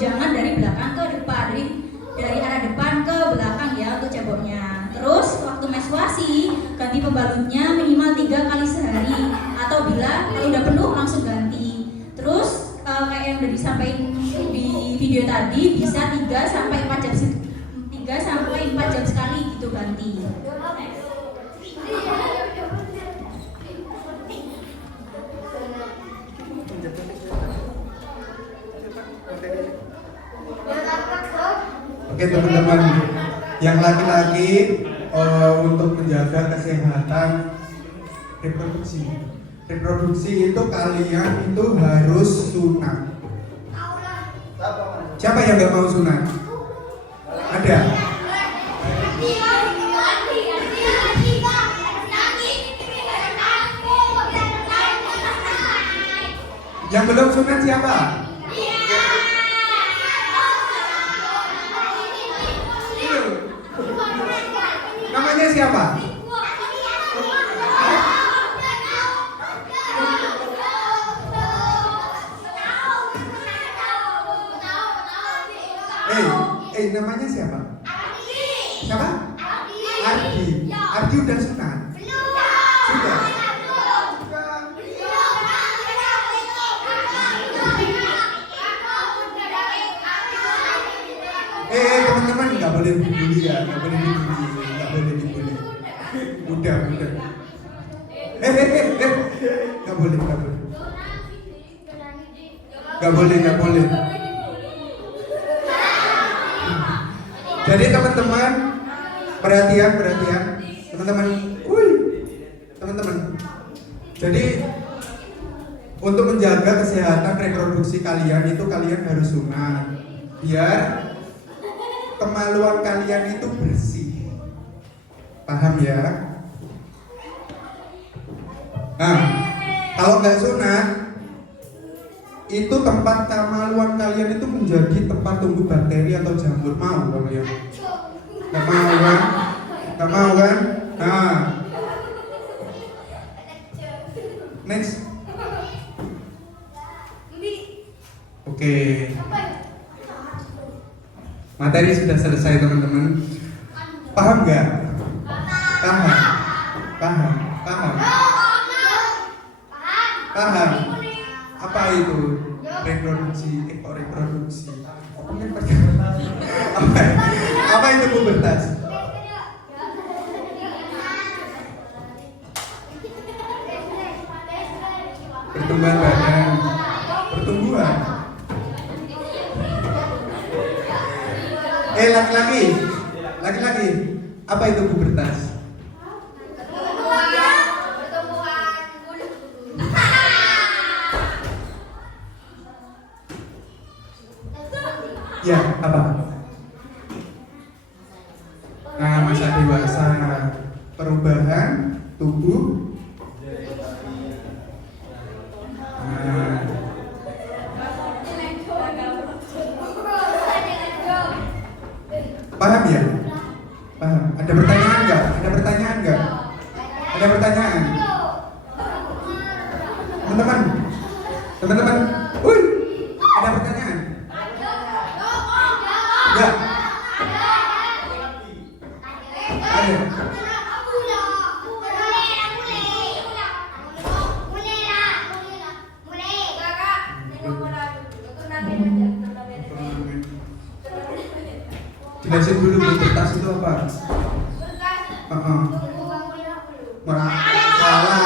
jangan dari belakang ke depan, dari arah depan ke belakang ya untuk ceboknya. Terus waktu menstruasi ganti pembalutnya minimal 3 kali sehari, atau bila kalau udah penuh langsung ganti. Terus kayak yang udah disampaikan di video tadi, bisa 3 sampai 4 jam sekali gitu ganti. Oke teman-teman, yang laki-laki untuk menjaga kesehatan reproduksi itu kalian itu harus sunat. Siapa yang nggak mau sunat? Ada? Yang belum sunat siapa? Namanya siapa? Namanya siapa? Siapa? Ardi. Ardi udah sunat? Sudah. Teman-teman nggak boleh dibully ya, nggak boleh dibully. Udah. Nggak boleh. Jadi teman-teman, perhatian, teman-teman. Jadi untuk menjaga kesehatan reproduksi kalian itu kalian harus sunat, biar kemaluan kalian itu bersih. Paham ya? Nah, kalau nggak sunat, itu tempat kemaluan kalian itu menjadi tempat tumbuh bakteri atau jamur. Mau kalian? Nggak mau kan? Nah, next. Oke. Materi sudah selesai teman-teman. Paham nggak? Paham. Apa itu reproduksi? Apa itu pubertas? Pertumbuhan badan. Laki-laki. Apa itu pubertas? Ya, apa? Nah, masa dewasa, perubahan tubuh. Paham ya? Paham. Ada pertanyaan nggak? Ada pertanyaan? Teman-teman. Ada pertanyaan? Enggak. Ada. Jelasin dulu pubertas itu apa? Salah.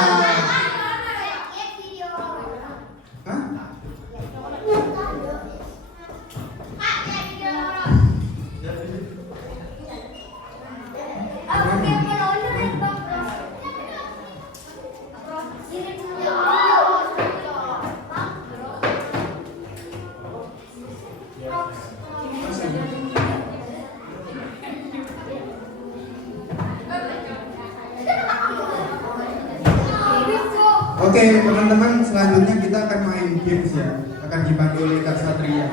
Oke teman-teman, selanjutnya kita akan main games ya. Akan dipandu oleh Kak Satria.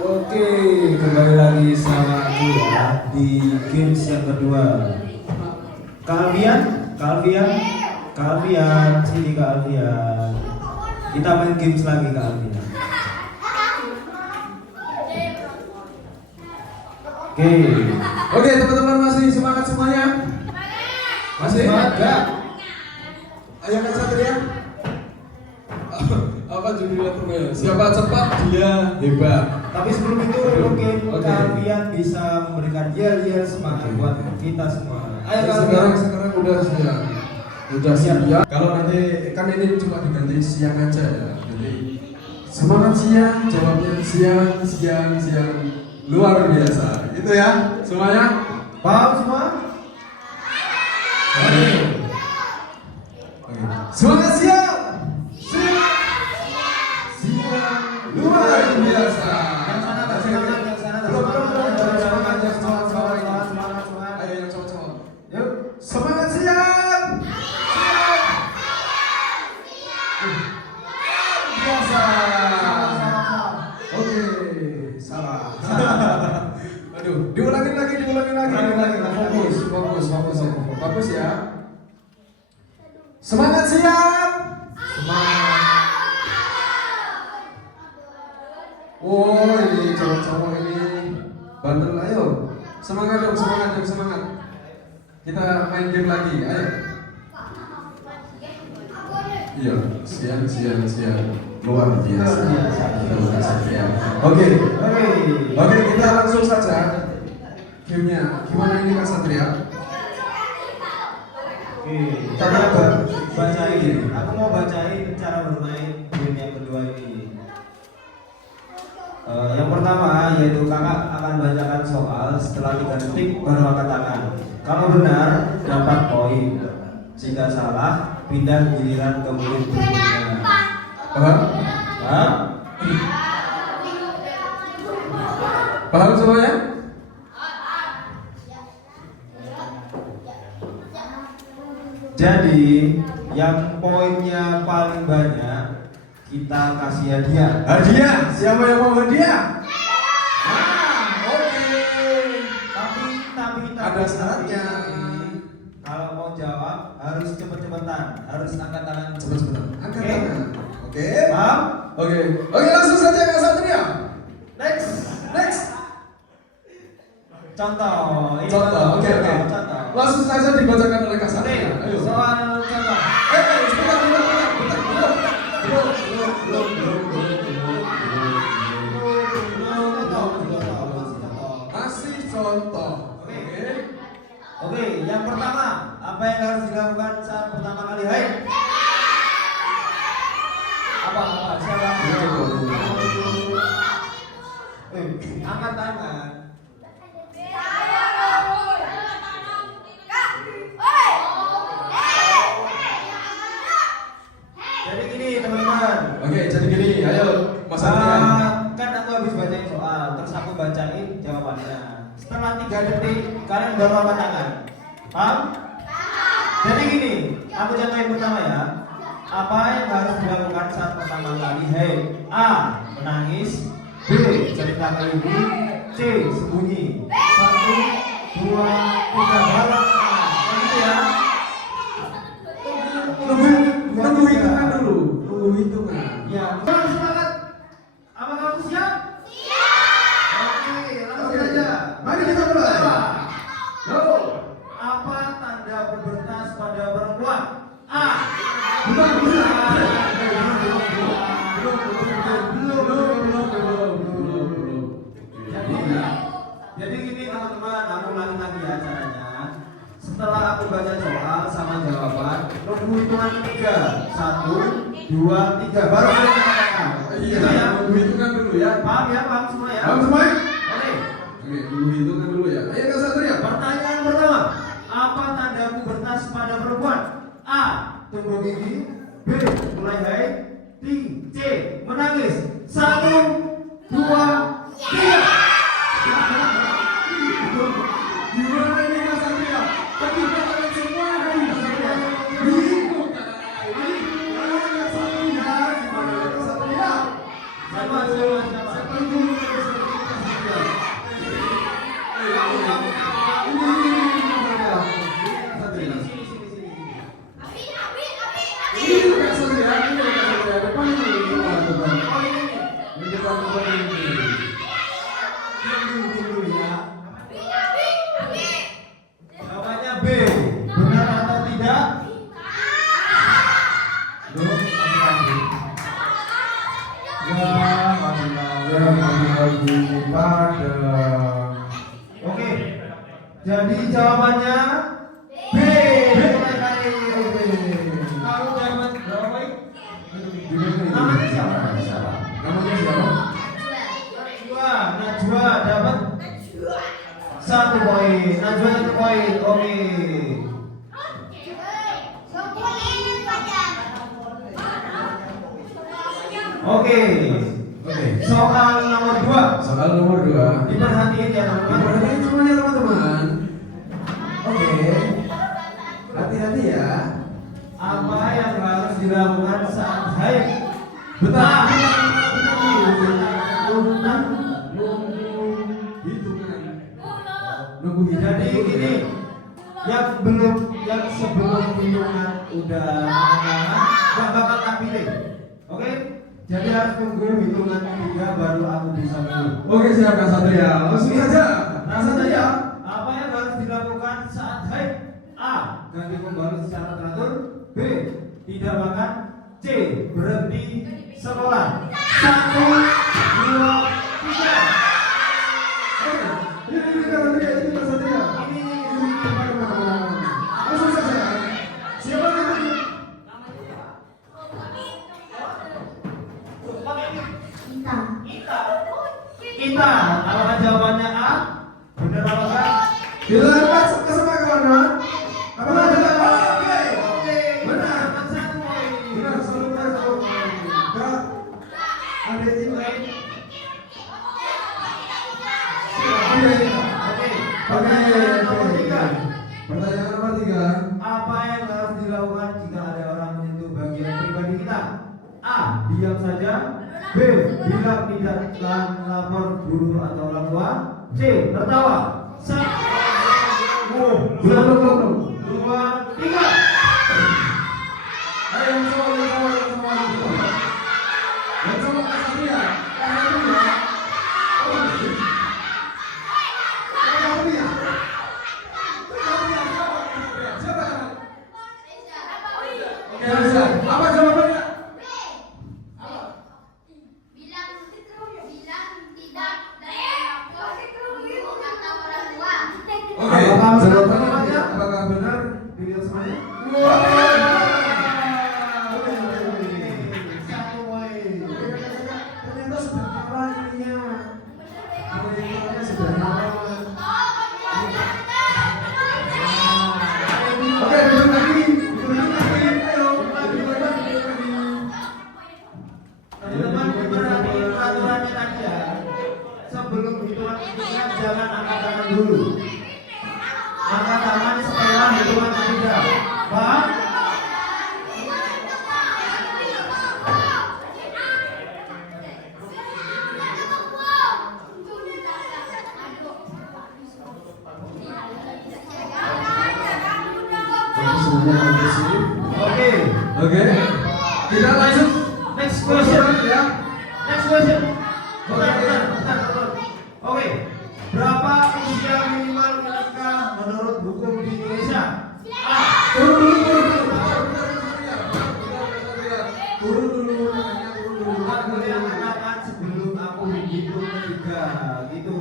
Oke, kembali lagi sama aku ya di games yang kedua. Kak Alfian, sini Kak Alfian. Kita main games lagi Kak Alvina. Oke, teman-teman masih semangat semuanya? Masih? Semangat. Ayo Kak Satria. Apa judulnya permainan? Siapa cepat dia hebat. Tapi sebelum itu mungkin Oke. kalian bisa memberikan yel-yel semangat buat kita semua. Ayo Ya, kalian. sekarang udah siap. Udah siap. Kalau nanti kan ini cuma diganti siang aja ya. Jadi semangat siang, jawabnya siang. Luar biasa. Itu ya semuanya. Paham semua? Oke. Semangat siang. Luar biasa. Yang sana tak semangat, yang sana tak Belum, semangat. semangat. Semangat. Ayo yang cowok-cowok. Yuk. Semangat siang. Biasa. Oke, salah. Aduh, diulangin lagi. Fokus ya. Semangat siang. Oh, ini cowok-cowok ini bandel, ayo. Semangat dong, semangat. Kita main game lagi, ayo. Iya, siang. Luar biasa. Oke, kita langsung saja. Gamenya, gimana ini Kak Satria? Tadi aku bacain. Aku mau bacain cara bermain game yang kedua ini. Yang pertama yaitu kakak akan bacakan soal, setelah 3 detik baru angkat tangan. Kalau benar dapat poin. Jika salah pindah giliran ke murid berikutnya. Paham? Hah? Paham semuanya? Jadi yang poinnya paling banyak kita kasih hadiah. Hadiah, siapa yang mau hadiah? Tapi Ada syaratnya. Kalau mau jawab harus cepet-cepetan, harus angkat tangan Cepet-cepetan. Angkat Oke. tangan. Oke. Paham? Oke, langsung saja Kak Satria. Next. Contoh. Ini Contoh, oke. Contoh. Langsung saja dibacakan oleh Kak Oke, Satria. Ayo. soal contoh. Sebentar. Masih contoh. Oke, yang pertama, apa yang harus dilakukan saat pertama kali haid? Apa? Siapa? Angkat tangan. Jadi gini teman-teman. Oke, jadi gini, ayo Mas Satria. Kan aku habis bacain soal, terus aku bacain jawabannya. Setelah 3 detik, kalian baru angkat tangan. Paham? Jadi gini, aku contohin pertama ya. Apa yang harus dilakukan saat pertama kali haid? A. Menangis. B. Cerita ke ibu. C. Sembunyi. 1, 2, 3, balap. Gitu ya. Tunggu hitungan dulu. Ya, semangat. Apa kamu siap? Oke, langsung saja. Mari kita mulai. Yo. Apa tanda pubertas pada perempuan? A. Jadi gini teman-teman, aku ulangi lagi ya caranya. Setelah aku baca soal sama jawaban, tunggu hitungan 3. 1, 2, 3. Baru kalian katakan. Iya, Gitu ya. tunggu hitungan dulu ya. Paham ya? Paham semua ya? Paham semua? Oke. Oke, tunggu hitungan dulu ya. Ayo Kak Satria. Pertanyaan pertama, apa tanda pubertas pada perempuan? A. Tumbuh gigi. B. Mulai haid. C. Menangis. 1, 2, 3. Gimana ini Kak Satria? Tadi kalian semua kan bingung kan? Gimana Kak Satria? Siapa? Siapa yang dulu Kak Satria? Ini Kak Satria, depan ini. lagi pada. Oke. Jadi jawabannya B. Kalau dapat berapa baik? Namanya siapa? Namanya siapa? Najwa dapat 1 poin. Najwa 1 poin. Oke. Oke. Soal nomor 2. Soal nomor 2. Diperhatiin ya teman-teman. Perhatikan semuanya teman-teman. Oke. Hati-hati ya. Apa yang harus dilakukan saat haid? Bentar. Nunggu hitungan. Jadi gini, yang sebelum hitungan udah nggak bakal tak pilih. Oke? Jadi harus tunggu hitungan 3 baru aku bisa pilih. Oke, siap Kak Satria. Langsung saja. Rasa saja, apa yang harus dilakukan saat haid? A. Ganti pembalut secara teratur. B. Tidak makan. C. Berhenti sekolah. 1, 2, 3. Ini Kak Satria. Langsung saja. Siapa namanya? Kita. Apakah jawabannya A? Benar apa enggak? Dilempar ke semua kawan. Apakah benar? Oke. Benar. 1 poin. Benar, satu poin. Kak, ada tim lain. Pertanyaan nomor 3. Pertanyaan nomor 3. Apa yang harus dilakukan jika ada orang menyentuh bagian pribadi kita? A. Diam saja. B. Bilang tidak dan lapor guru atau orang tua. C. Tertawa. 1, 2, 3. Ayo semua. Yang sama Kak Satria. Apa jawabannya? Oke, jawabannya apakah benar? Dilihat semuanya. Ternyata sederhana ininya. Ternyata sederhana. Oke, duduk lagi. Ayo. Teman-teman perhatiin peraturannya tadi ya. Sebelum hitungan 3 jangan angkat tangan dulu. Angkat tangan setelah hitungan 3. Paham? Oke. Oke. Kita lanjut. Next question. Ya. Next question. Bentar. Oke. Berapa usia minimal menikah menurut hukum di Indonesia? A. Turun dulu. Nggak boleh angkat sebelum aku hitung ketiga, gitu.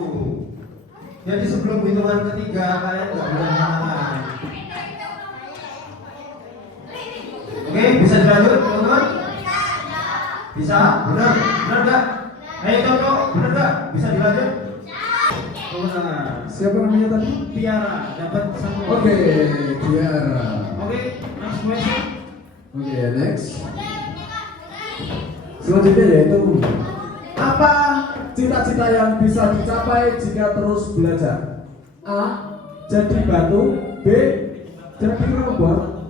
Jadi sebelum hitungan ketiga kalian nggak boleh angkat. Oke, bisa dilanjut teman-teman? Bisa? Benar nggak? Ayo contoh, benar nggak? Bisa dilanjut? Benar. Siapa namanya tadi? Tiara dapat 1. Oke, Tiara. Oke, next question. Oke, next. Selanjutnya yaitu apa cita-cita yang bisa dicapai jika terus belajar? A. Jadi batu. B. Jadi robot.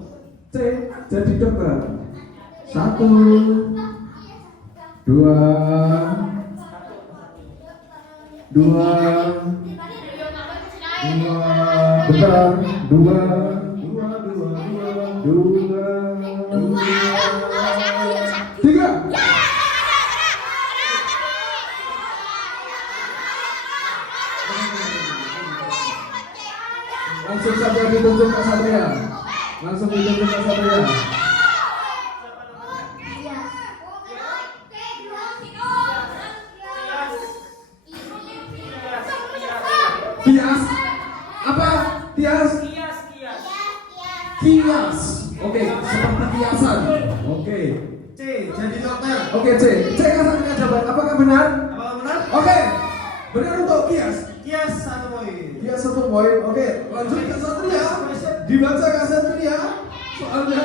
C. Jadi dokter. 1, 2, 2, bentar, 2, 3. Langsung saja ditunjuk Kak Satria. Langsung ditunjuk Kak Satria. Kias. Oke, seperti kiasan. Oke. C. Jadi dokter. Oke, C. C Kasatria jawaban. Apakah benar? Apakah benar? Oke. Benar untuk kias. Kias 1 poin. Kias 1 poin. Oke, lanjut Kasatria. Dibaca Kasatria. Soalnya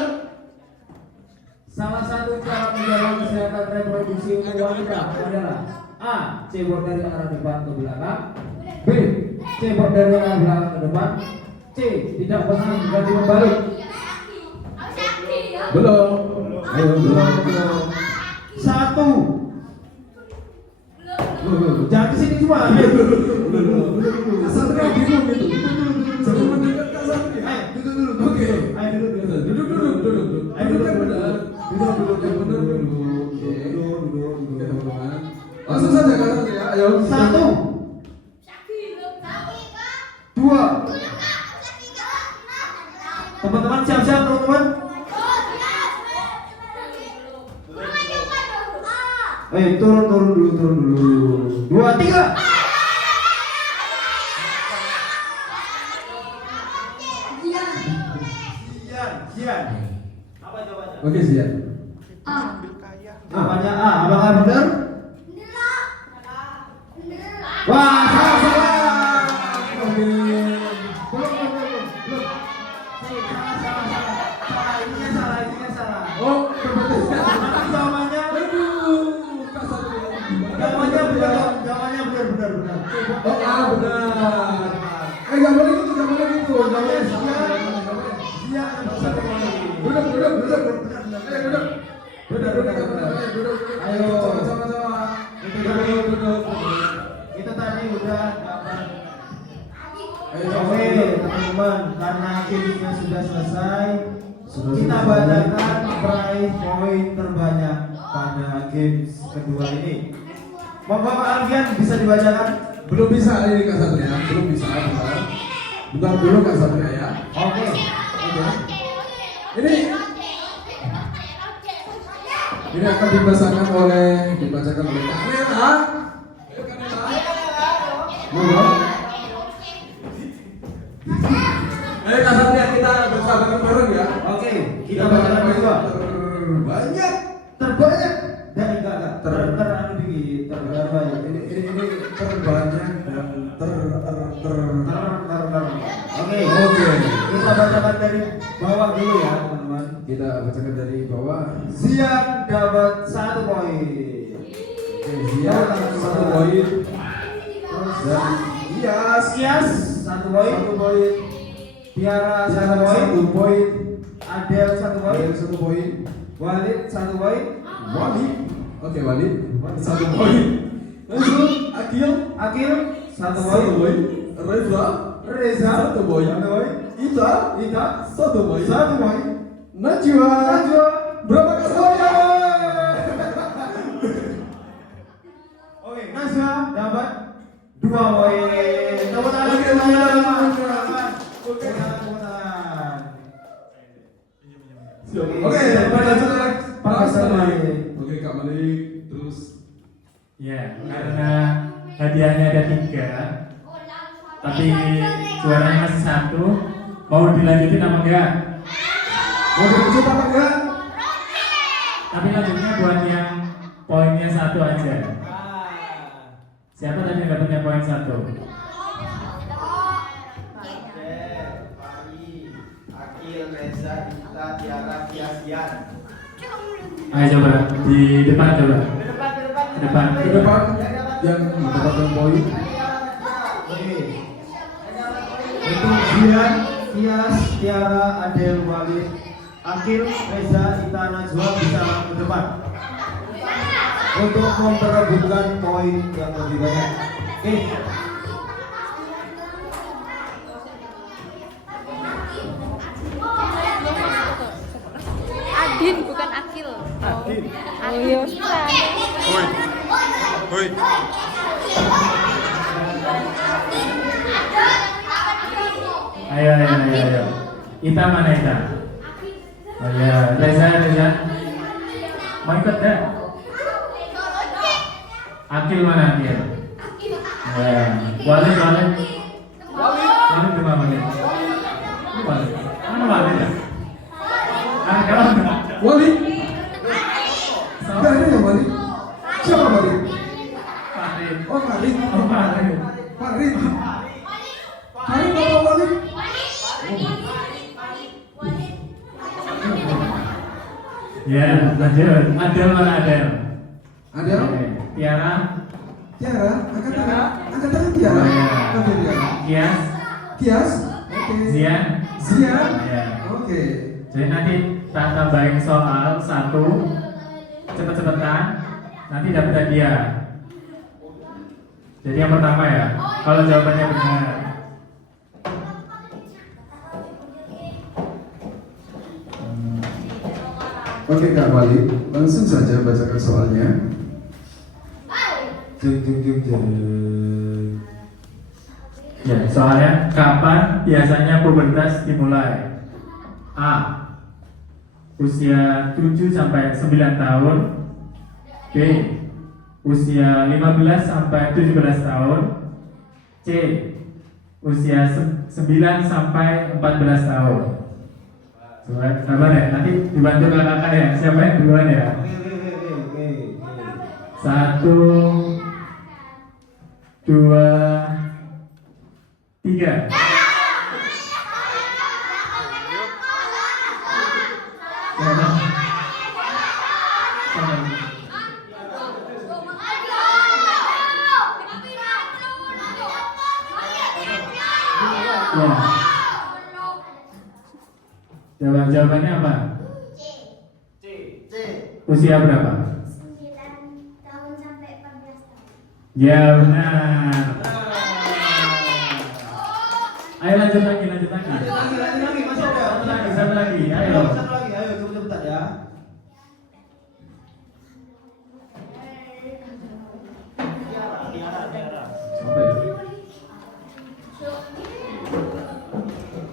Salah satu cara menjaga kesehatan reproduksi untuk wanita adalah A. Cebok dari arah depan ke belakang. B. Cebok dari arah belakang ke depan. C. Tidak pernah berganti membalik. belum. Ayo, belum. 1. Jangan kesini cuma. Kasatria bingung itu. Jangan mendekat Kasatria. Ayo, duduk dulu. Oke. Ayo duduk. Duduk. Ayo Duduk duduk. yang benar. Duduk yang benar. Oke. Oke, teman-teman. Langsung saja Kasatria. Ayo. 1. 2. Teman-teman siap-siap teman-teman. Turun dulu. 2, 3. Zian. Apa jawabannya? Oke, siap. Jawabannya A. Apakah benar? Wah, salah. Oke. Belum. Salah. Ininya salah. Oh, betul. Jawabannya. Kasatria. Jawabannya benar. Oh, benar. Nggak boleh gitu. Jawabannya Zian. Duduk. Ayo. Sama-sama. Duduk. Itu tadi udah dapat. Ayo, Oke, teman-teman, karena gamesnya sudah selesai, kita bacakan prize poin terbanyak pada games kedua ini. Monggo Pak Alfian bisa dibacakan? Belum bisa ini Kasatria, belum bisa. Bentar dulu Kasatria ya. Oke. Ini akan dibacakan oleh Kak Nena. Monggo. Ayo Kasatria, kita bersama bareng ya. Oke, kita bacakan kedua. Banyak. Terbanyak dari enggak. Terbanyak. Ini terbanyak dan Oke. Oke. Kita bacakan dari bawah dulu ya, teman-teman. Kita bacakan dari bawah. Zian dapat 1 poin. Siap, 1 poin. Dan Kias 1 poin. 1 poin. Tiara 1 poin. 1 poin. Adel 1 poin. Adel 1 poin. Walid 1 poin. Walid. Oke, Walid 1 poin. Lanjut, Akil 1 1 poin. poin. Reza 1 poin. Ita 1 poin. 1 poin. Najwa berapa Kasatria? Oke, Najwa dapat 2 poin. Tepuk tangan. Oke, Oke, tepuk tangan. Oke, lanjut lagi. Pak Malik. Oke, Kak Malik, terus Ya, karena hadiahnya ada 3, tapi juaranya masih 1. Mau dilanjutin apa enggak? mau dilanjut apa enggak? Tapi lanjutnya buat yang poinnya 1 aja. Siapa tadi yang dapatnya poin 1? Akil, Reza, Ita, Tiara, Kiasian. Ayo coba di depan coba. Depan. Ke depan yang mendapatkan poin. Oke. Itu Zian, Kias, Tiara, Adel, Walid, Akil, Reza, Ita, Najwa bisa ke depan untuk memperebutkan poin yang lebih banyak. Oke. Adin bukan Akil. Adin. Oh iya, susah. Hoi. Ayo. Ita mana Ita? Oh ya, Reza. Mau ikut gak? Akil mana Akil? Ya, Walid di mana Walid? Walid. Mana Walid? Kalau enggak. Walid? Enggak ada ya Walid? Siapa Walid? Farid. Oh Farid. Oh Farid. Farid. Farid apa Walid? Ya, lanjut. Adel mana Adel? Adel? Oke. Tiara. Tiara? Angkat tangan. Angkat tangan Tiara. Oh, ya. Oke Tiara. Kias. Kias? Oke. Zian. Zian? Ya. Oke. Jadi nanti tak tambahin soal satu, cepet-cepetan, nanti dapat hadiah. Jadi yang pertama ya, kalau jawabannya benar. Oke Kak Walid, langsung saja bacakan soalnya. Jeng jeng jeng jeng. Ya, soalnya kapan biasanya pubertas dimulai? A. Usia 7 sampai 9 tahun. B. Usia 15 sampai 17 tahun. C. Usia 9 sampai 14 tahun. Coba sabar ya, nanti dibantu kakak ya. Siapa yang duluan ya? Oke. 1, 2, 3. Siapa? Ya. Jawabannya apa? C. Usia berapa? 9 tahun sampai 14 tahun. Ya benar. Ayo lanjut lagi. Lagi, masih ada. Satu lagi, ayo. Satu lagi, ayo cepet-cepetan ya.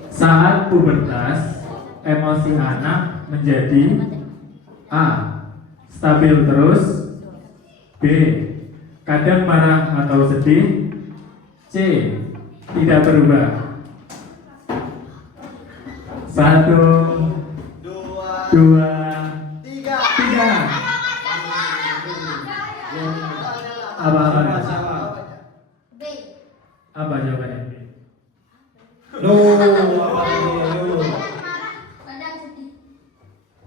Saat pubertas, emosi anak menjadi A. Stabil terus. B. Kadang marah atau sedih. C. Tidak berubah. 1, 2, 3. Apa? B. Apa jawabannya? Kadang sedih.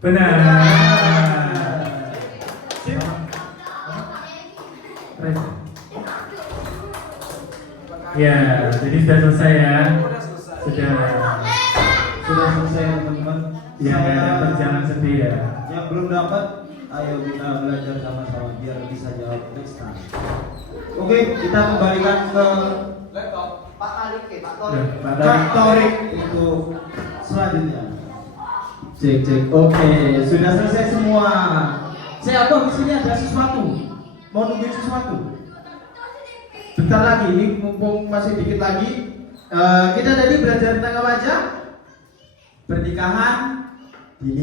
Benar. Ya, jadi sudah selesai ya. Sudah selesai teman-teman. Yang ada berjalan sedih ya. Yang belum dapat, ayo kita belajar sama-sama biar bisa jawab next time. Oke, kita kembalikan ke Kak Torik untuk selanjutnya. Cek. Oke, sudah selesai semua. Saya apa di sini ada sesuatu. Mau nungguin sesuatu. Bentar lagi, ini mumpung masih dikit lagi. Kita tadi belajar tentang apa aja? Pernikahan dini.